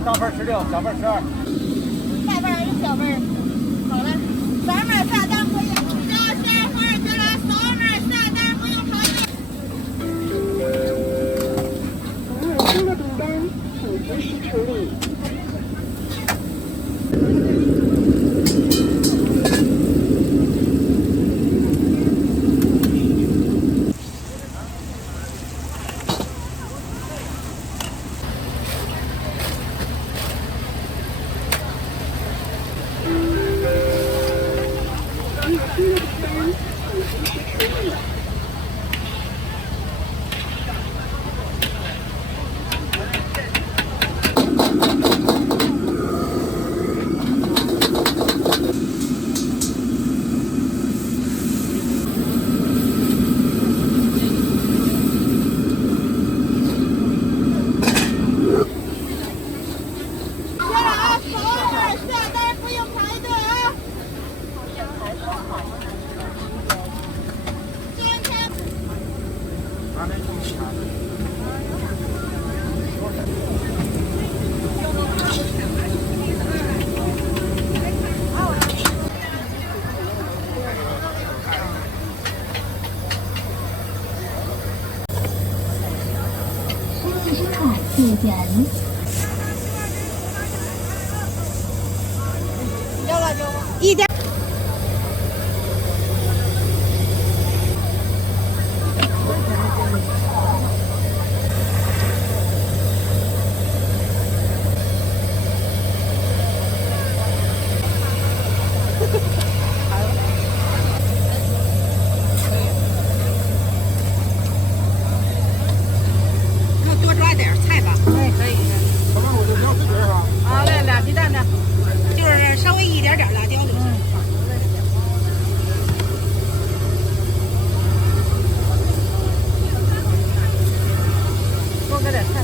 大份16，小份12。大份儿小份儿，好了，扫码下单可以。小鲜花进来，扫码下单不用排队。您已收了订单，请及时处理。身份证卡谢检。要辣椒吗？一点。多抓点菜吧。哎，可以。什么？我就要自己是吧？好嘞，俩鸡蛋的，就是稍微一点点辣椒就行。多搁点菜。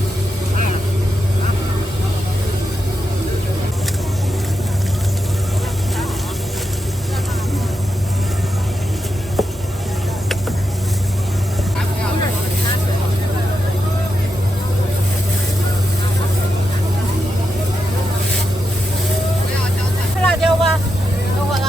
吃辣椒吧，等会儿了。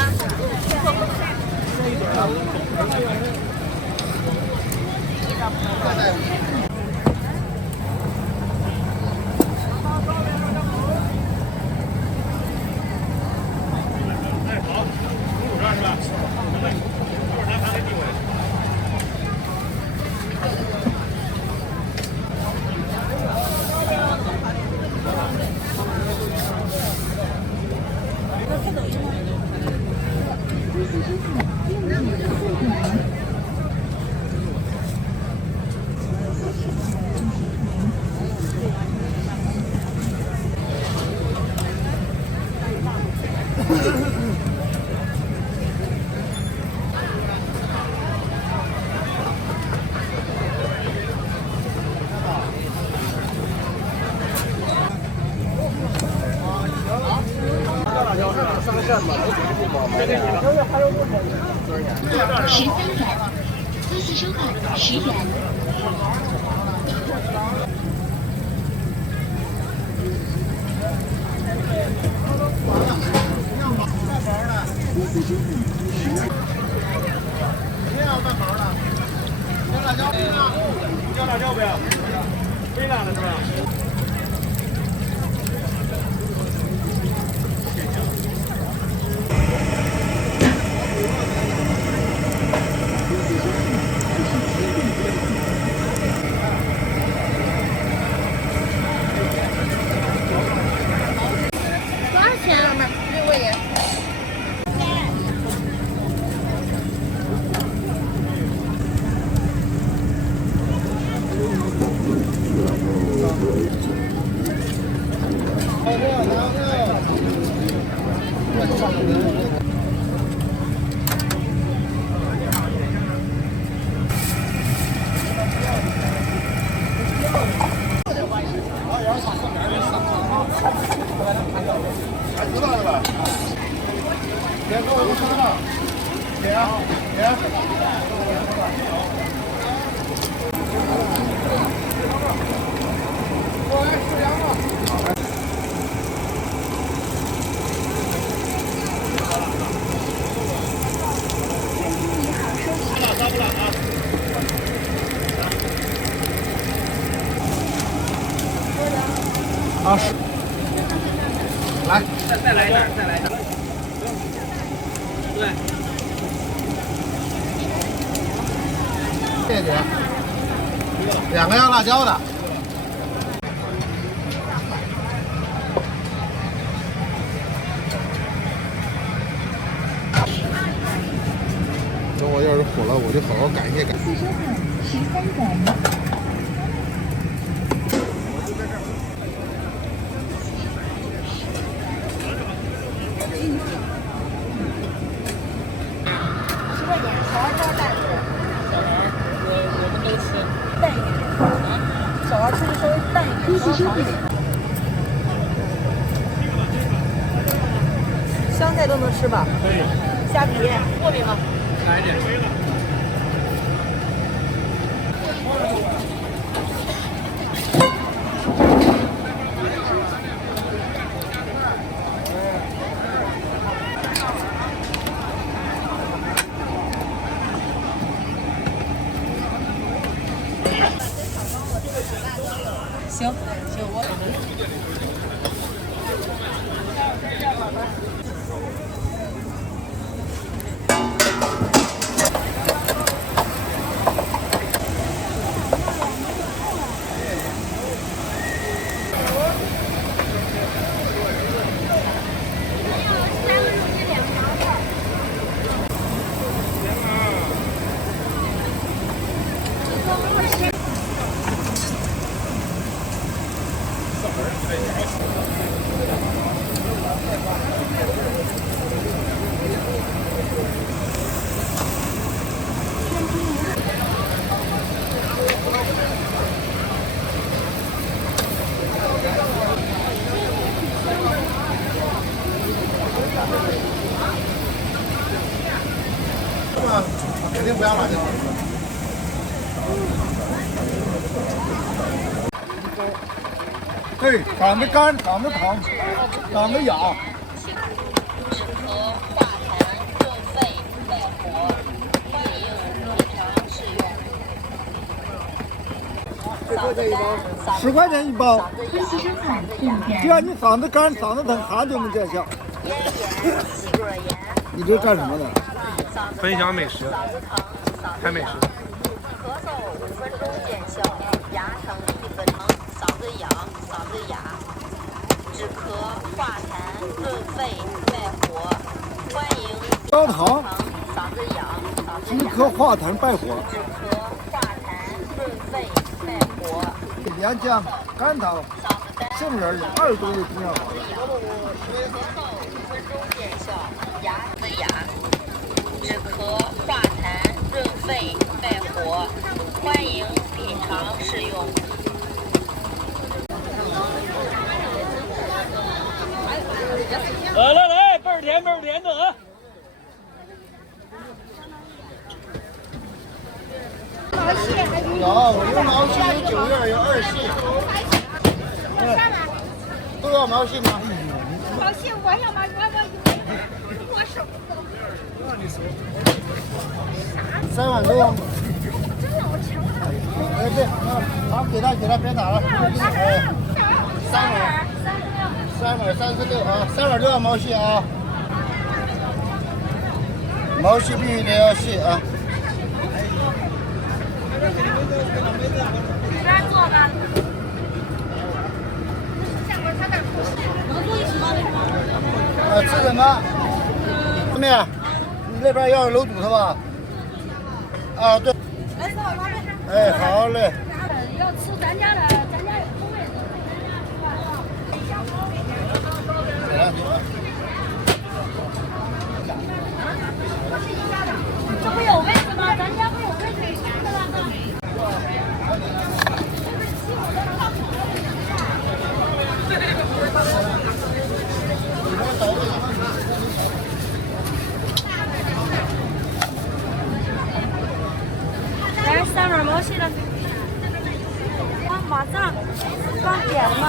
13元，多次收款10元。要辣椒不要？微辣的是吧？多少钱啊？6块钱。知道了吧？别给我一个车上，来，再来一袋，再来一袋。对。谢谢姐。2个要辣椒的。等我要是火了，我就好好感谢感谢。13元。淡一点，小孩吃的稍微淡一点，稍微好一点。香菜都能吃吧？可以。虾皮过敏吗？来一点。行，我。肯定不要辣椒。对，长得干，长得疼，长得痒。止咳、化痰、润肺、败火，欢迎品尝试用。10块钱一包。只要你嗓子干、嗓子疼，啥就能见效。咽炎、气管炎。你这干什么的？分享美食，拍美食。咳嗽5分钟见效，牙疼1分钟，嗓子痒、嗓子哑，止咳、化痰、润肺、败火，欢迎高糖、嗓子痒、嗓止子哑，咳化痰败火。止咳、化痰、润肺、败火，连姜、甘草、杏仁，20多味中药。咳嗽5分钟见效，牙子哑，止咳、化痰、润肺、败火，欢迎品尝试用。来，倍儿甜倍儿甜的啊！有毛细，有9月，有2细。都要毛细吗？毛细我要毛，我手。 3碗都要。哎，对，好，给他，别打了。3碗36啊，3碗都要毛细啊。毛细必须得要细啊。这儿做吧。能坐一起吗？吃什么？后面，你那边要揉骨头吧？啊，对。哎，好嘞。要吃咱家有风味的。这不有位子吗？咱家不有位子吃的吗？来3碗毛细的，马上刚点了嘛。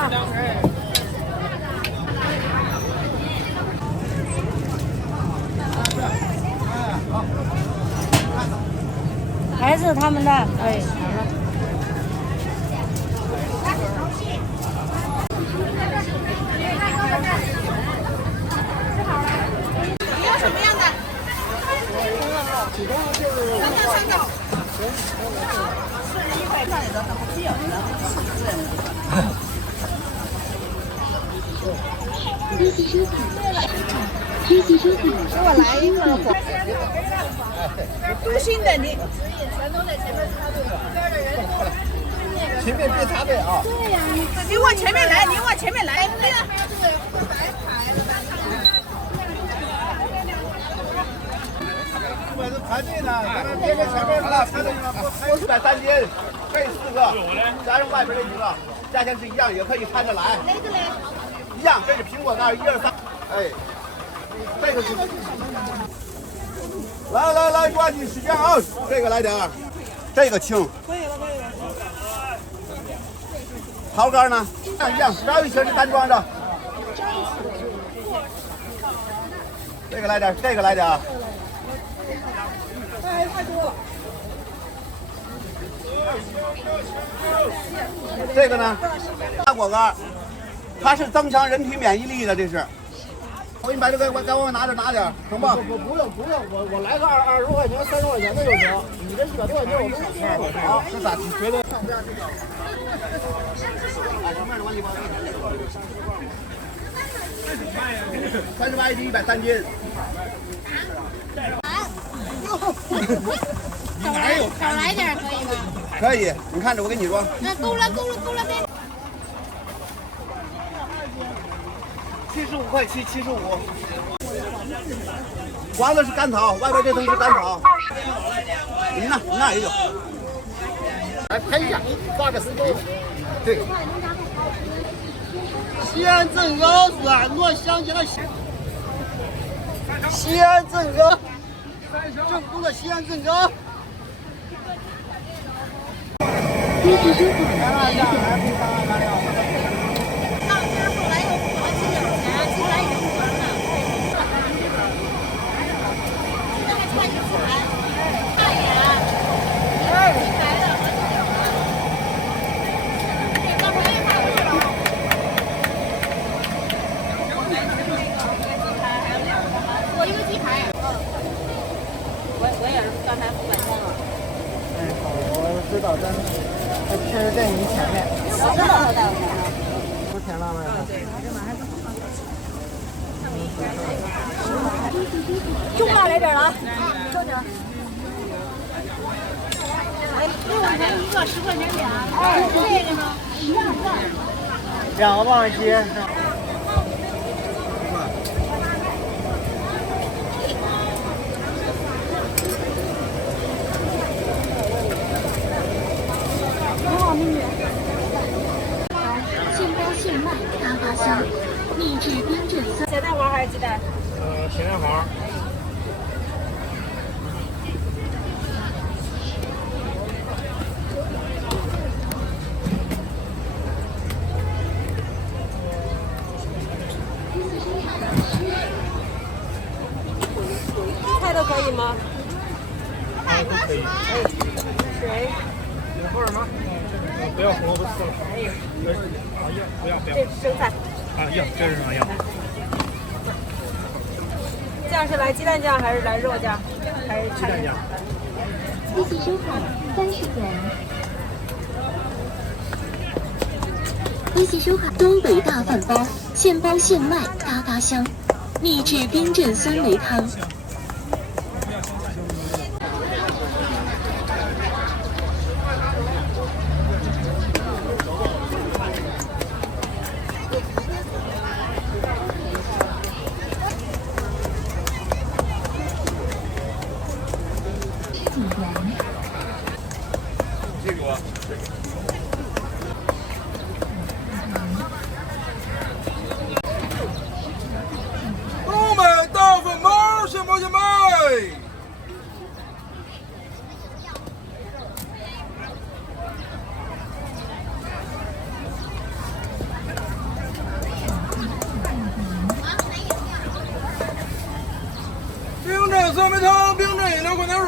还是他们的，哎，好了。你要什么样的？3道。给我来一个火。都新的你。全都在前面插队，这边的人多。前面别插队啊！对呀，你往前面来，你往前面来。我是排队呢，这个前面插队我430斤，这4个，加上外边这1个，价钱是一样，也可以摊着来。哪个嘞？一样，这是苹果那1、2、3，哎，这个是。来，抓紧时间啊！这个来点儿，这个轻。可以了。桃干呢？一样，只要一瓶是单装着。这个来点，这个来点。太多了。这个呢，大果干，它是增强人体免疫力的，这是。我给你把这个，我拿点，成吧？不用，我来个20多块钱、30块钱的就行。你这100多块钱我都好，这咋觉得？38一斤，130斤。少来点可以吗？可以，你看着我给你说。那够了呗。75块7，75。黄的是甘草，外边这层是甘草。你那也有。来拍一下，发个视频。对。西安正高软糯香甜的西安正高，正宗的西安正高。知道，但是他确实在你前面。我知道他在我前面。不甜辣吗？重辣来点了，重点。6块钱一个，10块钱俩。这个呢？1样。2个忘记是。现包现卖，嘎嘎香，秘制冰镇酸。咸蛋黄还是鸡蛋？咸蛋黄。菜都可以吗？可以。水。有份吗？不要红萝卜丝了。不要。这生菜。要，这是啥要？酱是来鸡蛋酱还是来肉酱？还是鸡蛋酱？一起收款30元。一起收款东北大饭包，现包现卖，嘎嘎香，秘制冰镇酸梅汤。东北大粉包现包现卖。冰镇酸梅汤，冰镇饮料矿泉水。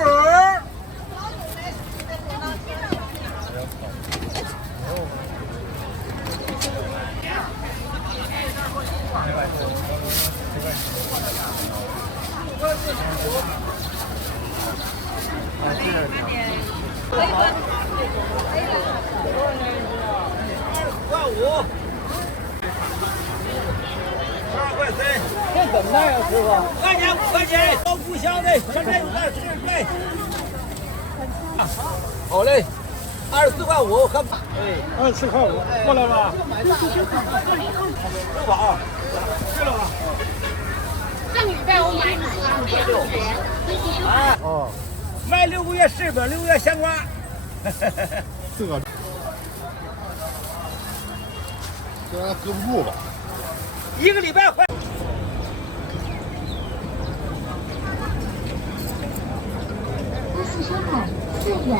5.5，22块3。这怎么卖呀，师傅？5块钱，5块钱，包故乡的，山寨有卖，是卖。好嘞，24块5，很棒。哎，24块5，过来吧。不好，对了吧？这里边我买56元。啊，哦，卖6个月柿子，6个月香瓜。这个，这搁不住吧？1个礼拜坏。一起收款4元。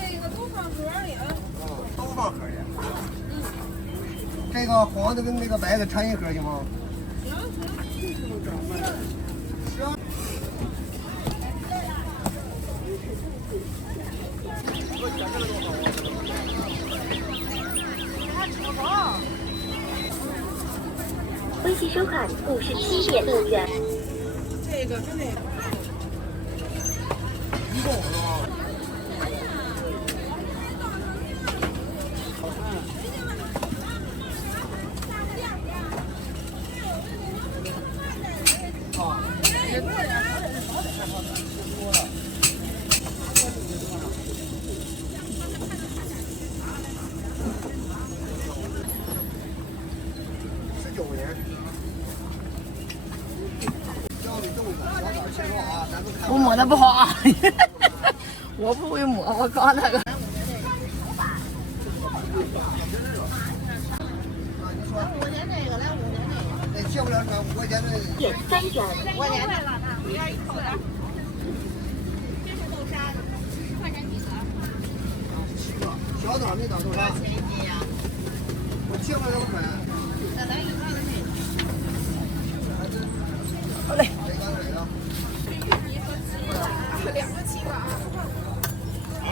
这个都放盒里啊。都放盒里。这个黄的跟那个白的掺一盒行吗？行。微信收款57点6元。这个跟那个。一共是吧？19块钱。我抹的不好啊，我不会抹，我搞那个。接不了车，5块钱的。点3元。5块钱的，不要1口的。这是豆沙的，1块钱几个？7个，小枣没长豆沙。多少钱一斤呀？我切不了2块。再来1个大的那个。好嘞。2个7个啊。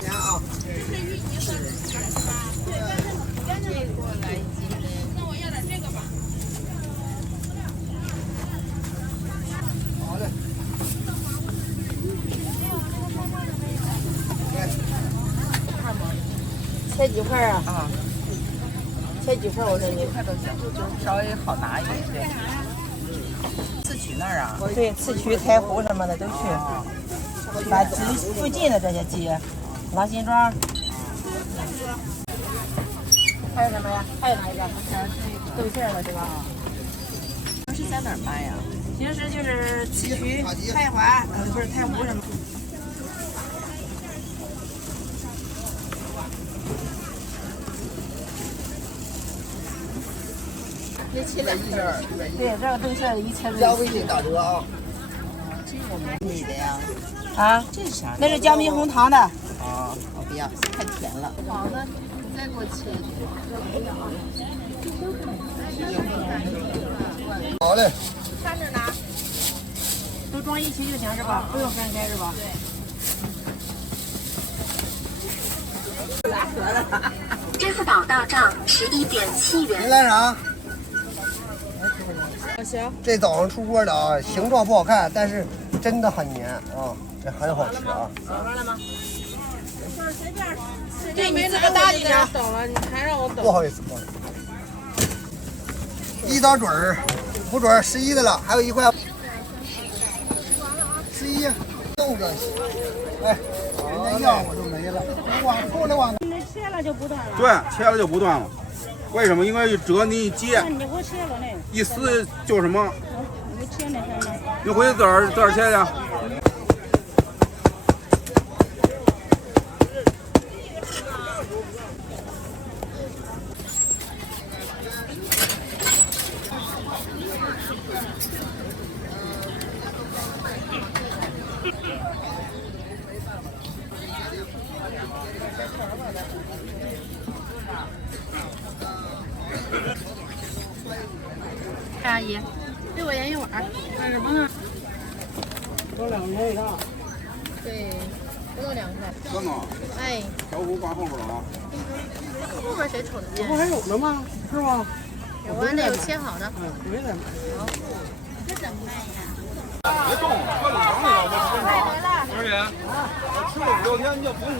钱啊。这是芋泥和是吧？对，干这个给我来1斤的。那我要点这个吧。好嘞。切几块啊？啊。切几块？我说你块都行，就稍微好拿一点。对。刺曲那儿啊？对，刺曲、太湖什么的都去。把鸡附近的这些鸡，郎辛庄。还有什么呀？还有哪一个？豆馅的是吧？是在哪儿卖呀？平时就是刺曲、太华，不是太湖什么。172，对，这个豆馅的1000。加微信打折啊。这个没你的呀？啊？这是啥？那是江蜜红糖的。啊，我不要，太甜了。好的，你再给我切一个。好嘞。看着拿。都装一起就行是吧？不用分开是吧？对。支付宝到账11.7元。您来啥？行。这早上出锅的啊，形状不好看，但是真的很黏啊，这很好吃啊。扫完了吗？随便。对，你这个大一点等了，你还让我等。不好意思，不好意思。1刀准儿，不准11的了，还有1块。11，冻着。哎，人家要我就没了，往。那切了就不断了。对，切了就不断了。为什么？因为折你一接，那你给我切了那。一撕就什么？你切那什么？你回去自个儿切去。阿姨，6块钱一碗。干什么呢？多2块一个。对，不到2块。孙子。哎。小虎挂后边了啊。后边谁瞅得见？不还有呢吗？是吗？有啊，那有切好的。回来买。好。这怎么卖呀？别动，搁冷藏里头，别时间长。而且，我吃了5、6天，你就不用。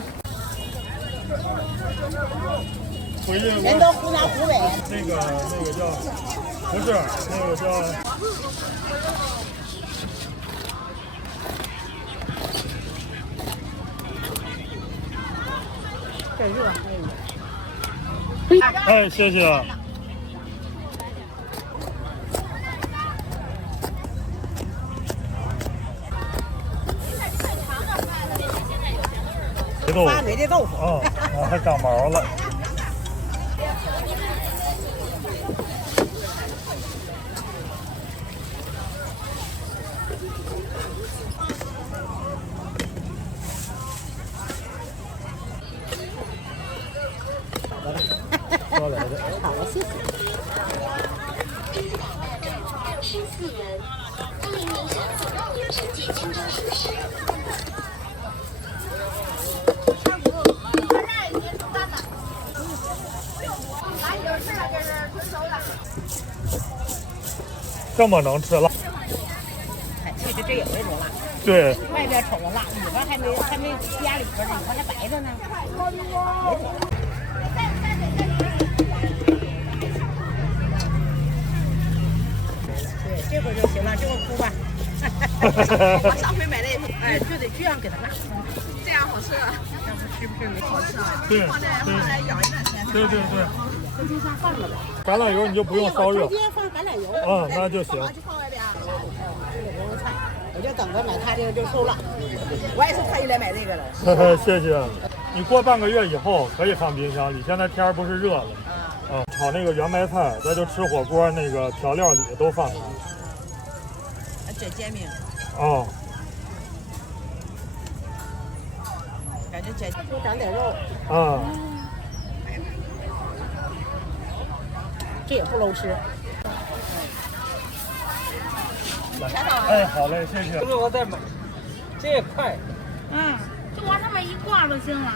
回去人都湖南湖北。那个叫，不是那个叫。这热。哎，谢谢。发霉的豆腐。哦，还长毛了。说来的。好了，谢谢。14人，欢迎您下次到盐城记青州市时。这么能吃辣？其实这有那种辣，对，外边瞅着辣，里边还没压里边呢，你看它白着呢。对，这会儿就行了，这会儿哭吧。我上回买的也是，哎，就得这样给它辣，这样好吃啊，要不是不是没好吃啊？对放在养一段时间。对对对，空气上放着吧。橄榄油你就不用烧热。直接放橄榄油。啊，那就行。就放外边啊。这个不用菜，我就等着买它这个就收了。我也是特意来买这个的。谢谢。你过半个月以后可以放冰箱里，现在天儿不是热了。炒那个圆白菜，再就吃火锅那个调料里都放它。卷煎饼。哦。感觉卷多长点肉。啊。这也不漏吃。哎，好嘞，谢谢。这个我再买，这也快。就往上面一挂就行了。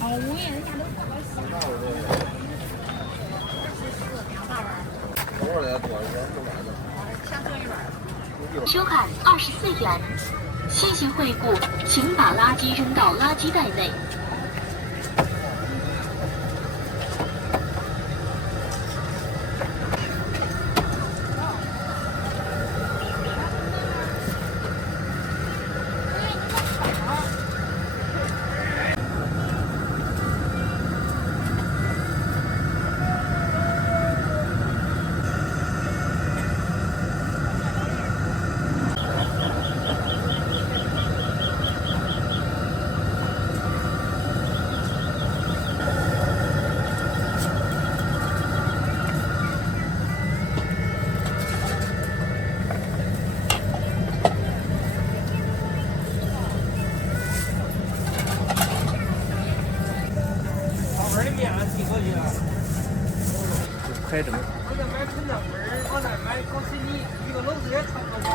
哦，我也人家都挂了洗。等会儿再多一点，不买的。收看24元，谢谢惠顾，请把垃圾扔到垃圾袋内。拍着呢。我这买盆子粉，我这买搞水泥，一个篓子也差不多。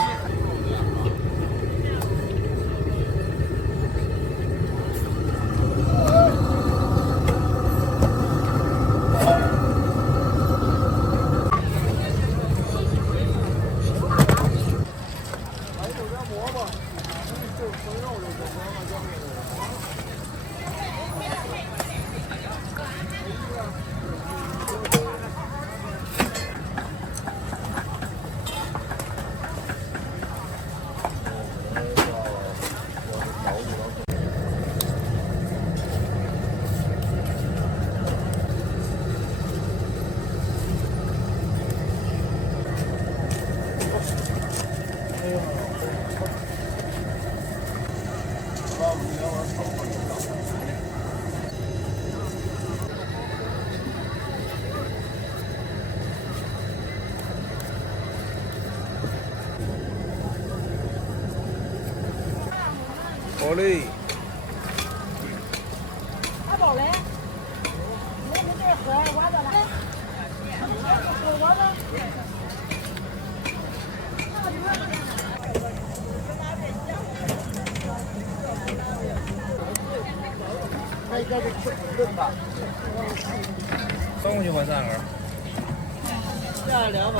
好嘞。还包嘞？那你这喝完了来。我呢？3块钱换3根。下2吧。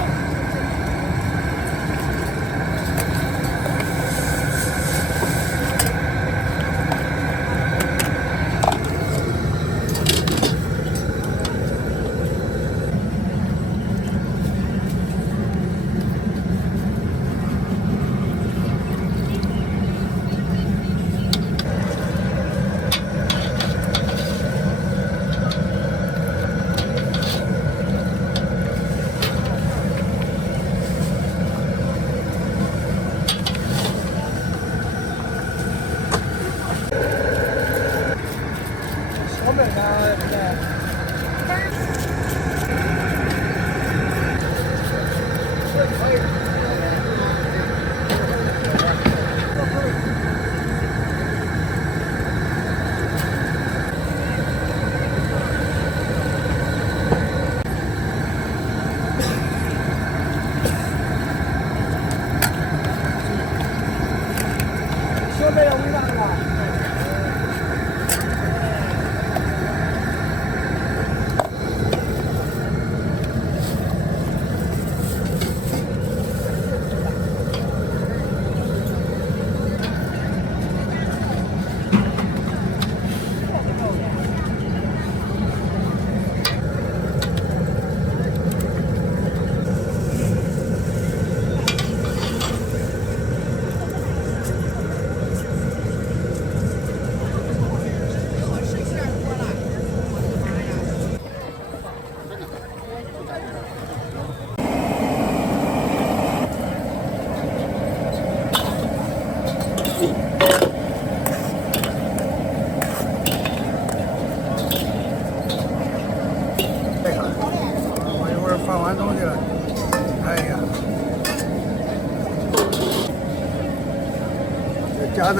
夹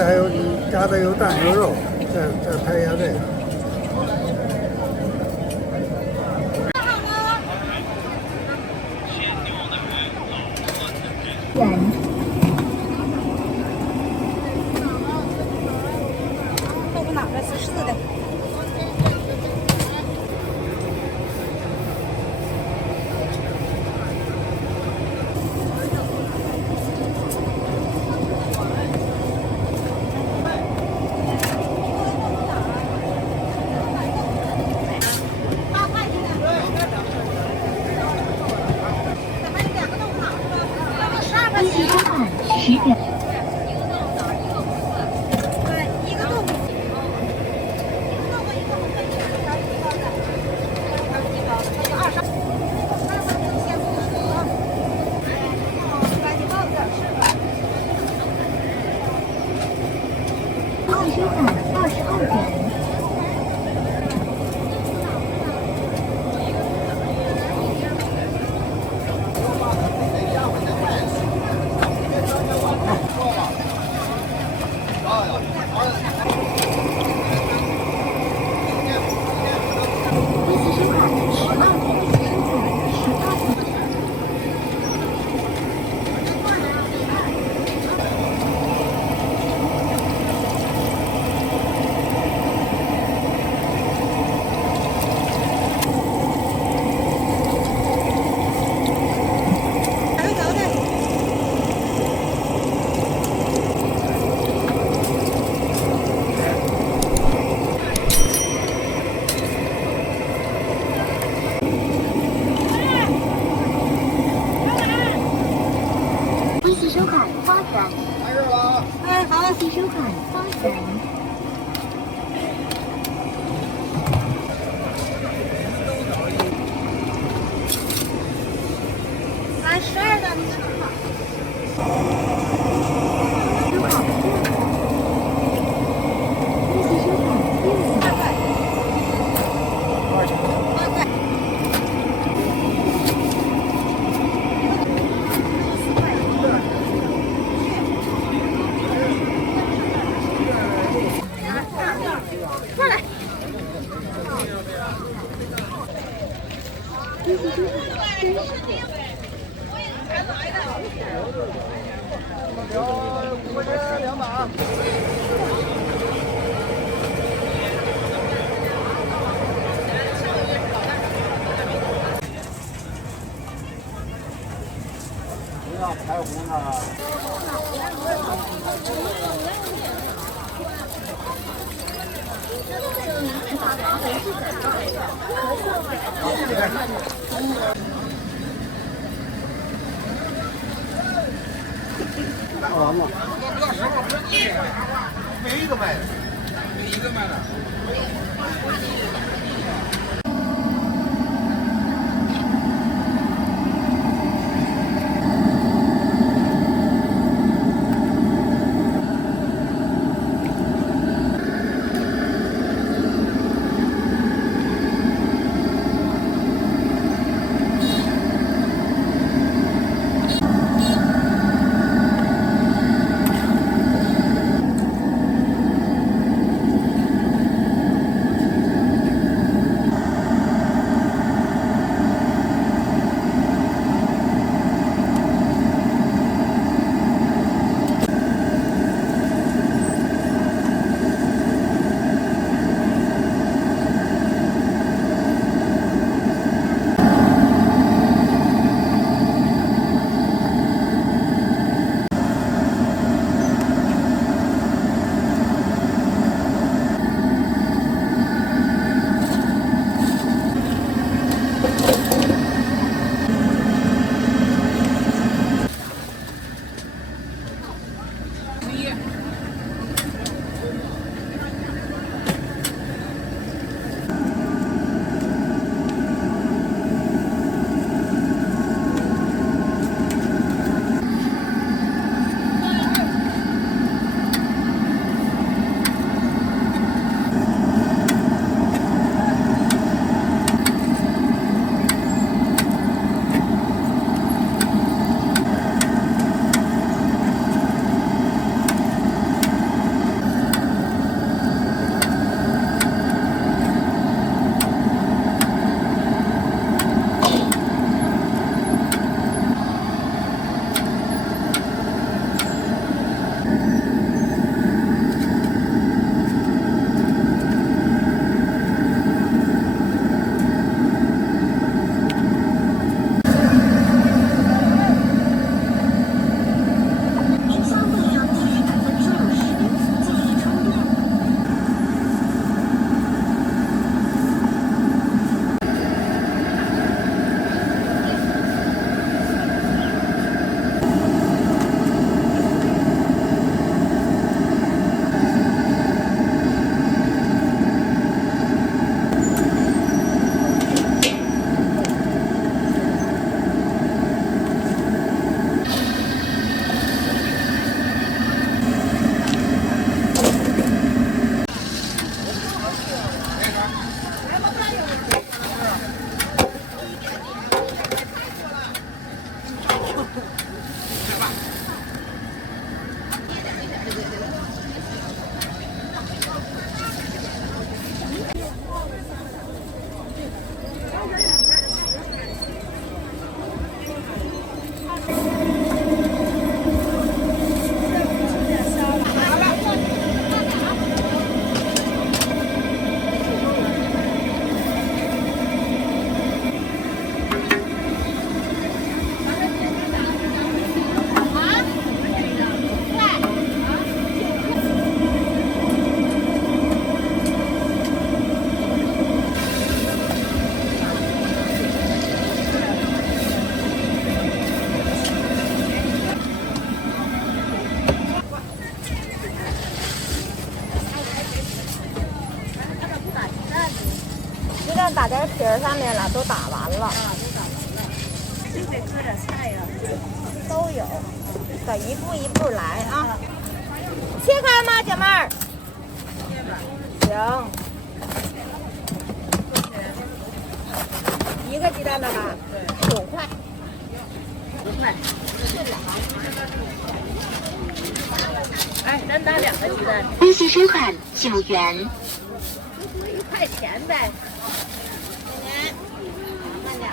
的有蛋有肉，再拍一下这个。豆腐脑袋是湿的。一起吃饭10点。对，一个豆腐。快吃饭22点。微信收看发展。哎，好。微信收看发展。来12的，你看好。收看微信收看2块。多少钱8块。过来。不要排红了。完了。没一个卖的，没一个卖的。蛋打在皮儿上面了，都打完了。就得搁点菜呀。都有，得一步一步来啊。切开吗，姐妹儿？行。一个鸡蛋的吧？9块。10块。哎，咱打2个鸡蛋。利息收款9元。1块钱呗。慢点。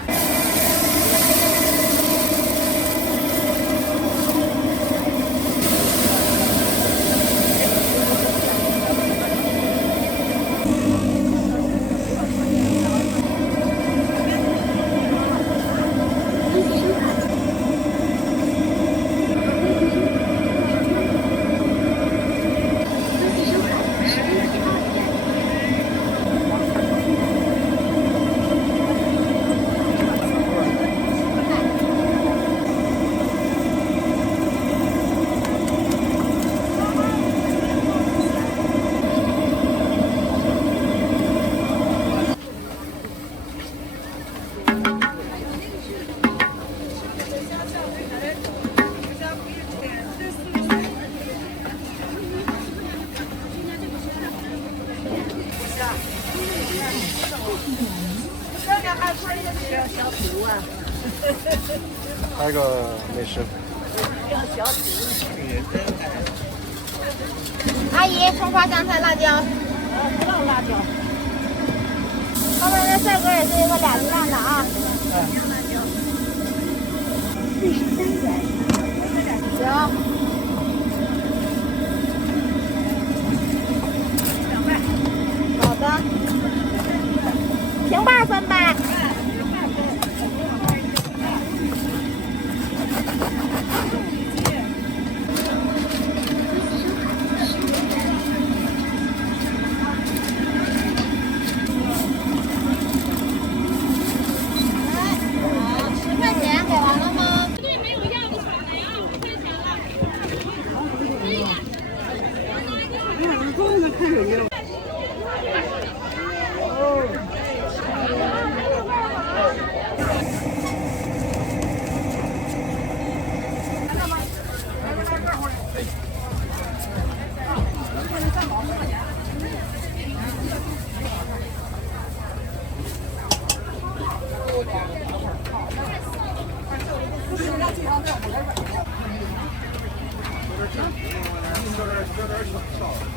还有个美食。阿姨，葱花、香菜、辣椒。不让辣椒。后面那帅哥也是一个2鸡蛋的啊。43元。行。好的。平半分呗。10块钱给完了吗？对，没有要的少的呀，5块钱了。可以。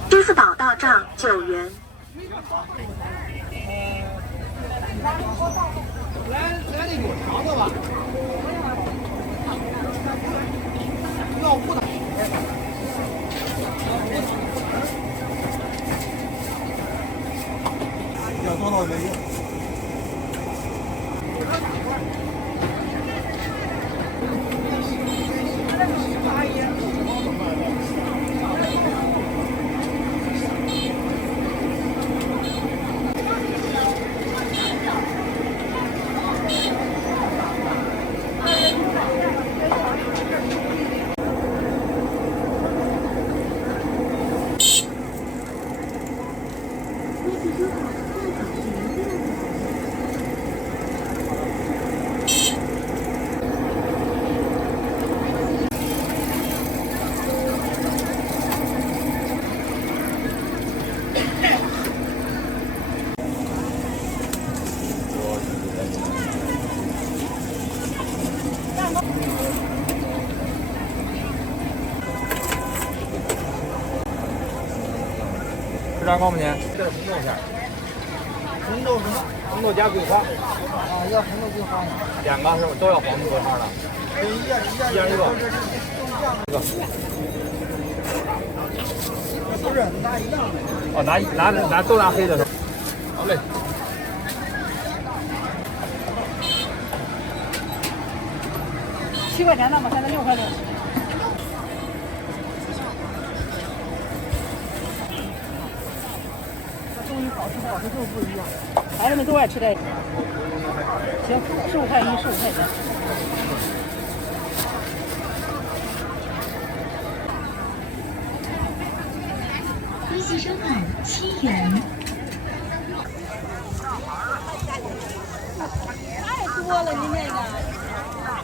支付宝到账9元。来那有肠子吧？要不的。要多少没用。吃炸糕吗你？这是红豆馅儿。红豆什么？红豆加桂花。啊，要红豆桂花吗2个是吧？都要黄豆桂花的。一样一人一个。一个。不是拿一样的。哦，都拿黑的是吧？好嘞。7块钱的嘛，现在6块6。东西好吃不好吃就是不一样，孩子们都爱吃这个。行，15块1，15块钱。利息收款7元。多了，你那个，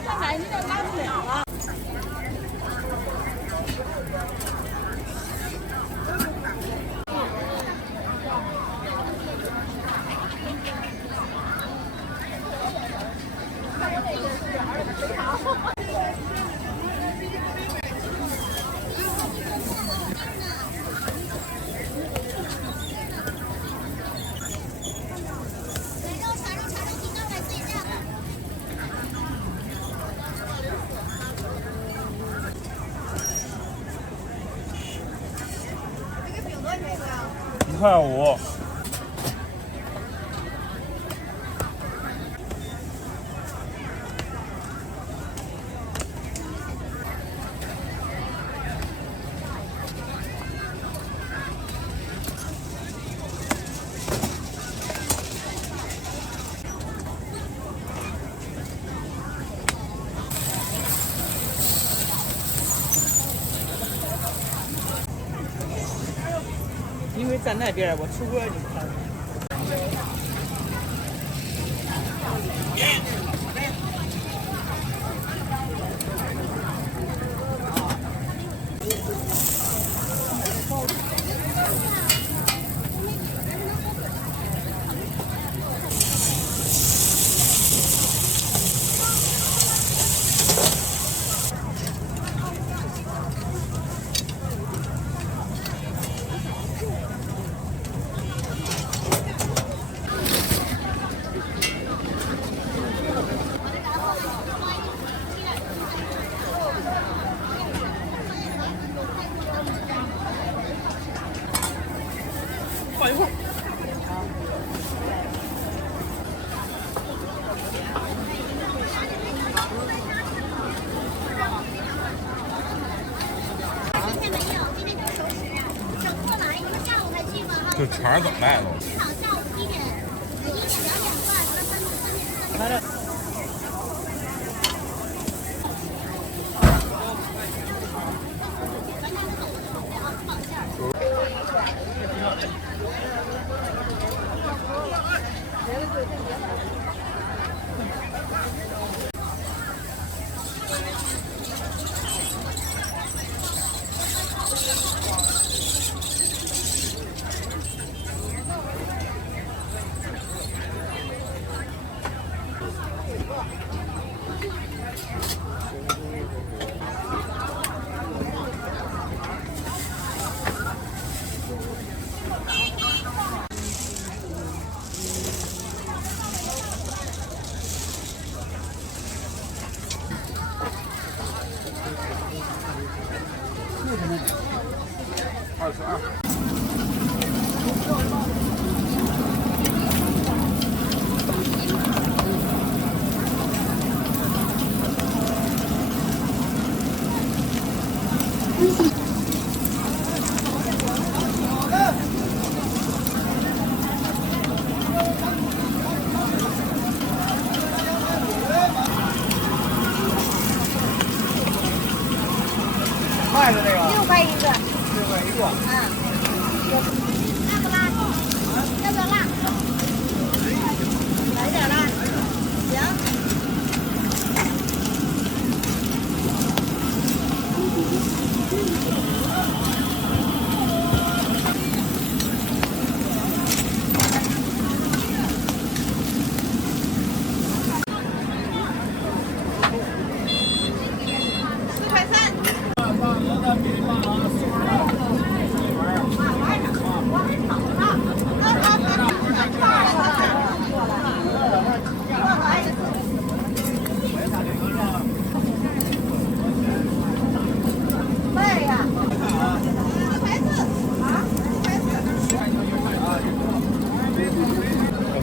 看来你这拉不了了。1.5块。因为在那边我出国就看。这肠儿怎么卖的？卖的这个6块一个。6块一个。辣不辣？要不要辣？来点辣。行。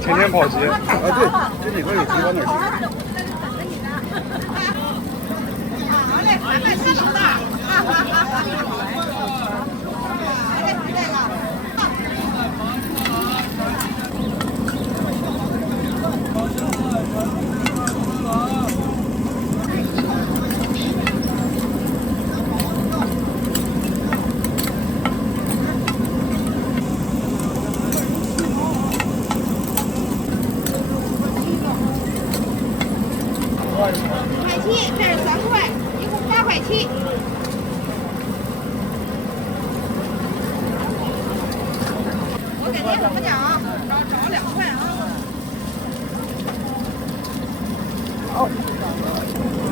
天天跑鞋啊，对，这里头有地方那儿去。好嘞，咱们吃手大。7，这是3块，一共8块7。我给您什么奖啊？找2块啊。好。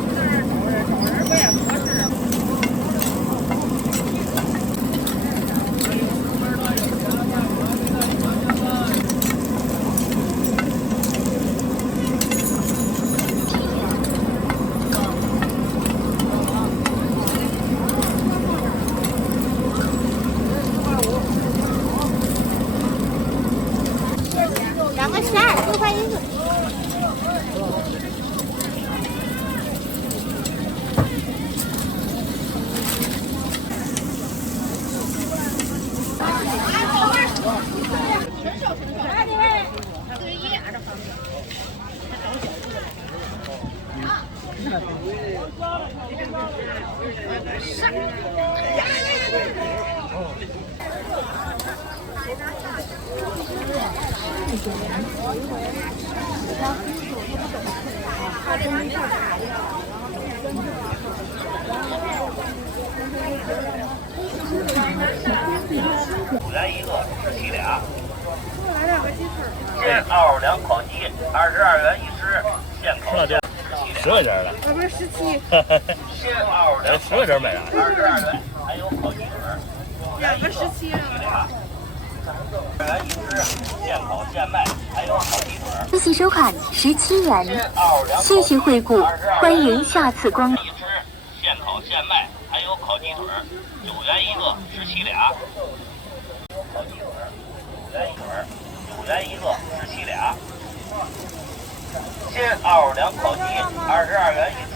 找人不也合适啊。2个12，6块1个。5元一个，17俩。现熬2烤鸡，22元一只，现烤现10块钱的。要不是17。现熬2，10块钱买的，22元，还有烤鸡腿，2个17啊。2元一只，现烤现卖，还有烤鸡腿。谢谢收看，17元。谢谢惠顾，欢迎下次光临。现烤现卖，还有烤鸡腿，9元一个，17俩。烤鸡腿，9元一腿，9元一个，17俩。现熬2烤鸡，22元一只，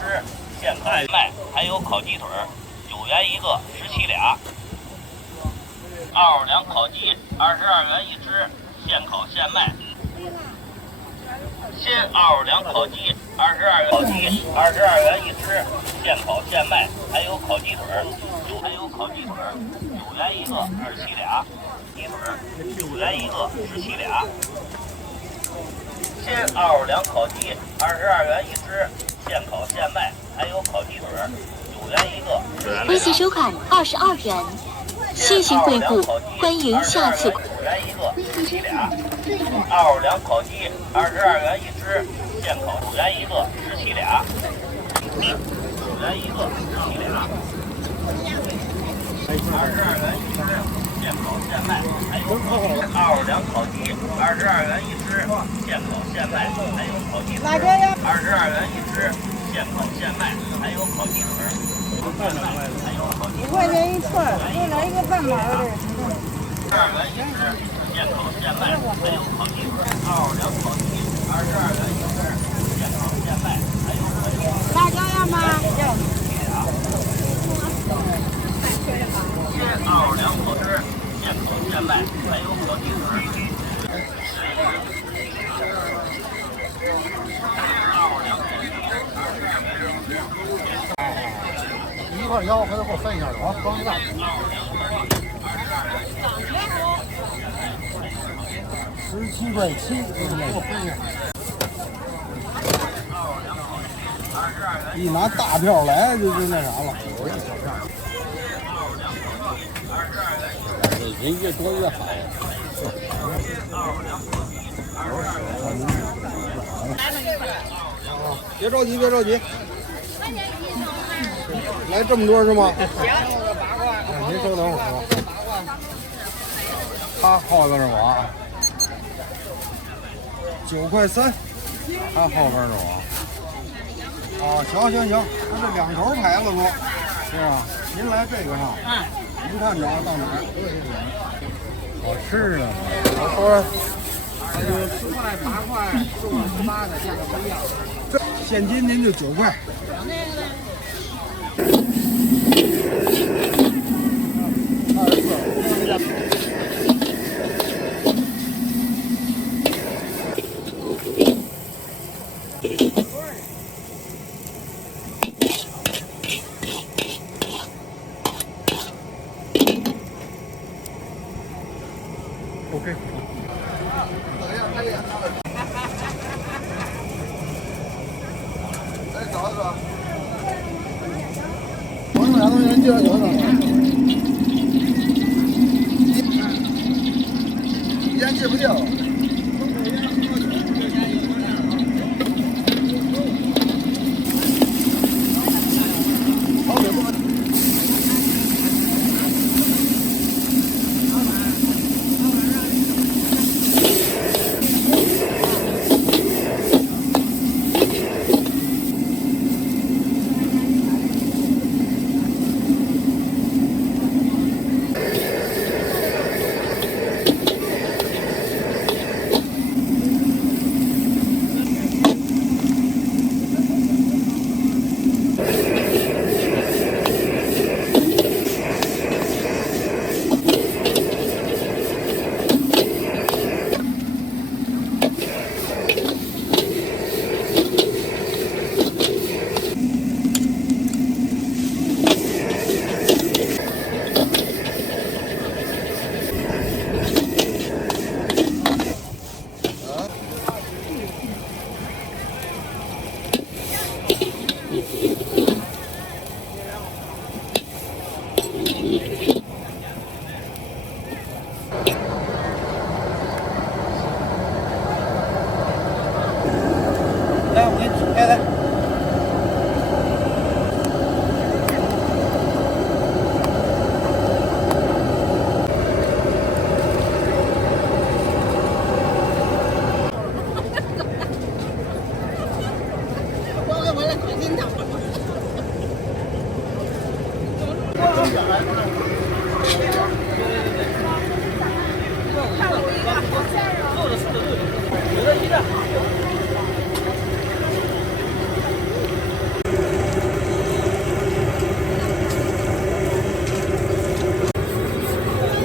现烤现卖，还有烤鸡腿，9元一个，17俩。熬2烤鸡，22元一只，现烤现卖。现熬2烤鸡，22元烤鸡，22元一只，现烤现卖，还有烤鸡腿还有烤鸡腿9元一个，17俩。鸡腿9元一个，17俩。现熬2烤鸡，22元一只，现烤现卖，还有烤鸡腿9元一个。微信收看22元。谢谢惠顾，欢迎下次。9元一个，17俩。熬2烤鸡，22元一只，现烤9元一个，17俩。9元一个，17俩。22元一只，现烤现卖，还有熬2烤鸡，22元一只，现烤现卖，还有烤鸡腿，22元一只，现烤现卖，还有烤鸡腿，5块钱一串，再来一个半毛的。22元一只，现烤现卖，还有烤鸡腿，22烤鸡，22元一只，现烤现卖，还有烤鸡腿。辣椒要吗？要。现熬2烤汁，现烤现卖，还有烤鸡腿。1块1，回头给我分一下子啊，装一袋。17块7，给我分一下。一拿大票来就那啥了，有一小票。人越多越好。别着急，别着急。来这么多是吗？您稍等会儿啊。他后边是我，9块3，他后边是我。啊，行，他这2头牌子多，是吧？您来这个上，您看着到哪儿？好吃啊！我说，10块、8块、15、18的价格不一样。现金您就9块。OK。来找一找。你这多少？烟戒不掉。来，我给你开开。我来快点打。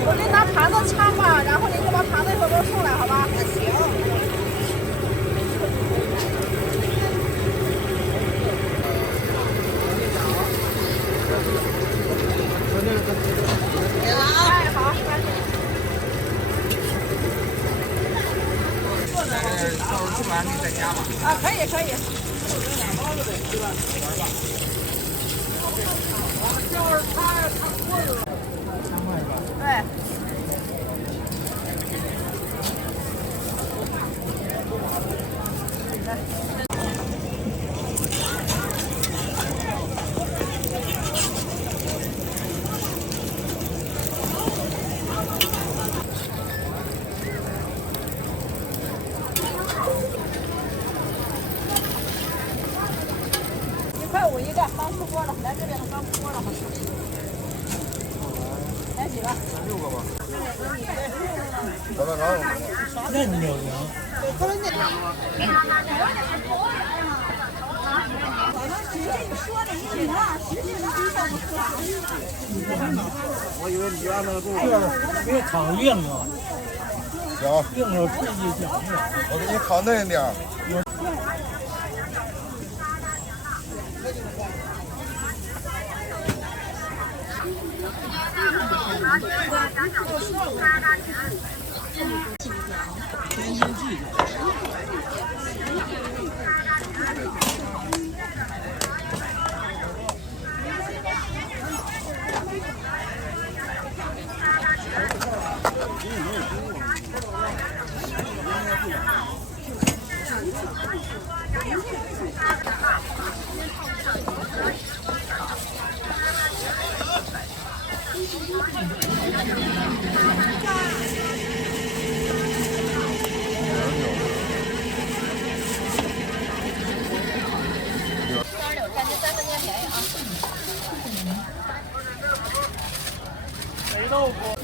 我给你拿盘子插吧，然后你就把盘子一会儿给我送来，好吧？行。给了啊！哎，好。吃完你再加吧。啊，可以可以。对。1.5一个，刚出锅了，来这边的刚出锅了。来几个？6个吧。老板娘，那你有名？我以为你家那个别烤硬了，行，硬了刺激响了。我给你烤嫩一点。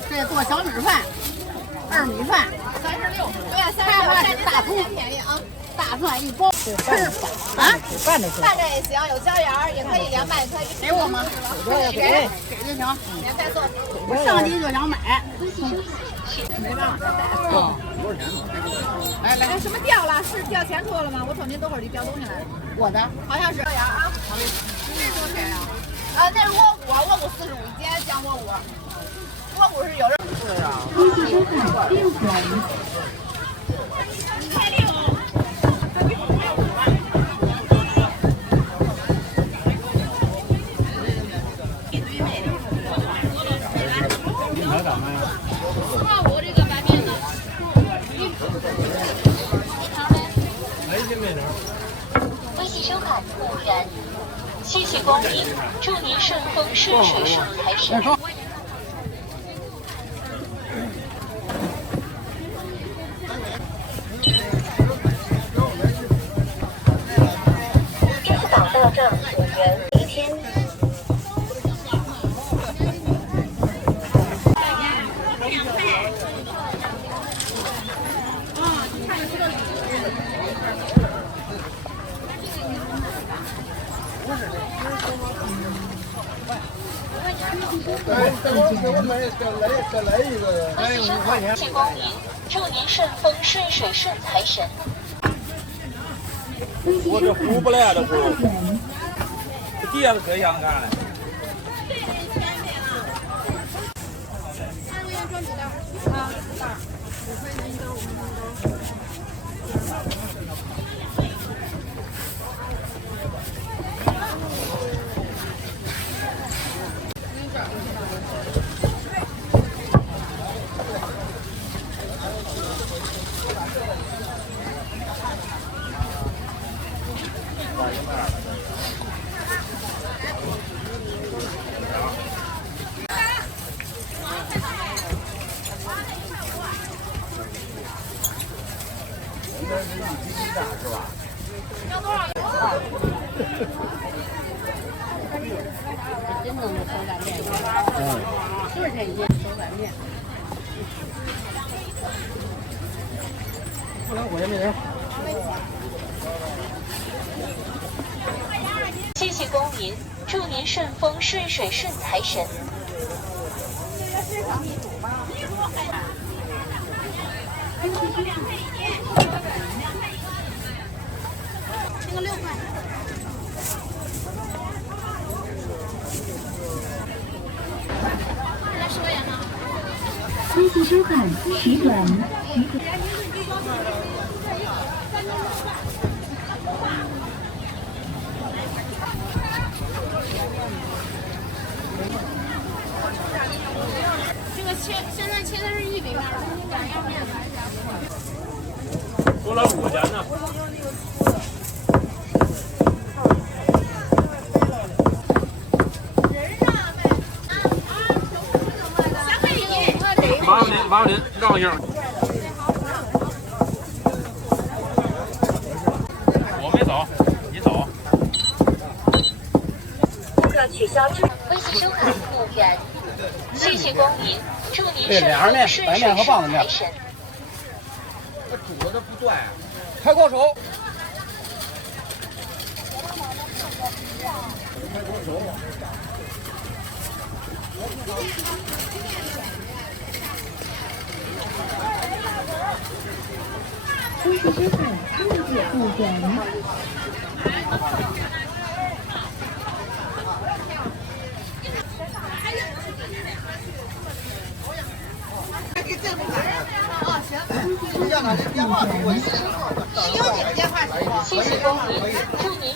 这做小米饭、二米饭36，对呀，36是大葱，便宜啊。大蒜一包，吃饱啊！拌着也行，有椒盐儿也可以凉拌，可以给我吗？给就行。连带做。我上去就想买，没办法再带。多少钱呢？来，什么掉了？是掉钱多了吗？我瞅您等会儿就掉东西来了。我的好像是椒盐啊。好嘞。这多少钱呀？啊，那是窝骨45一斤，姜窝骨。窝骨是有人。微信收款6元。修卡务员，谢谢光临，祝您顺风顺水顺财神。支付宝到账5元1000。谢光临，祝您顺风顺水顺财神。我这糊不来的糊，这底下是这样干的。要多少油？真正的手擀面，多少钱一斤手擀面？不能我也没人。谢谢光临，祝您顺风顺水顺财神。这个6块。来10块钱吗？微信收款取款。这个现在切的是1饼面，2样面。多了5块钱呢。麻烦您让一下。我没走，你走。顾客取消支付，微信收款服务员，谢谢光临，祝您顺风顺水顺财神。这煮的这不对，开锅手。开锅手。微信收款6.5元。谢谢光临，祝您。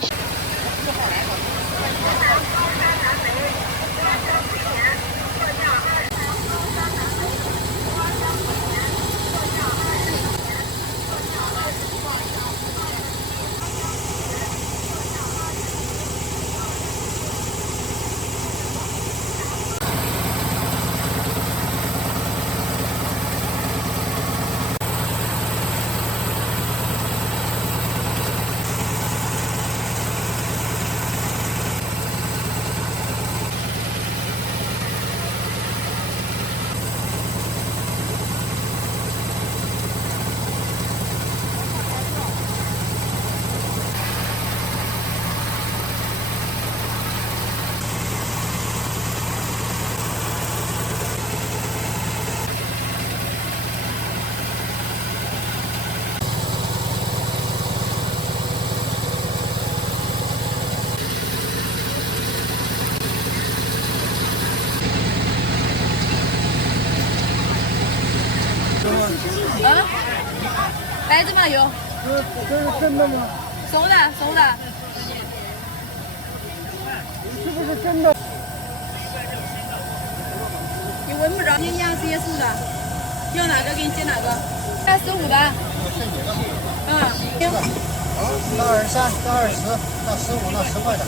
白芝麻油。这是真的吗？熟的，熟的。是不是真的？你闻不着，你养殖也熟的。要哪个给你接哪个？15的。嗯，行。到23到20到15到10块的。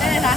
来点啥？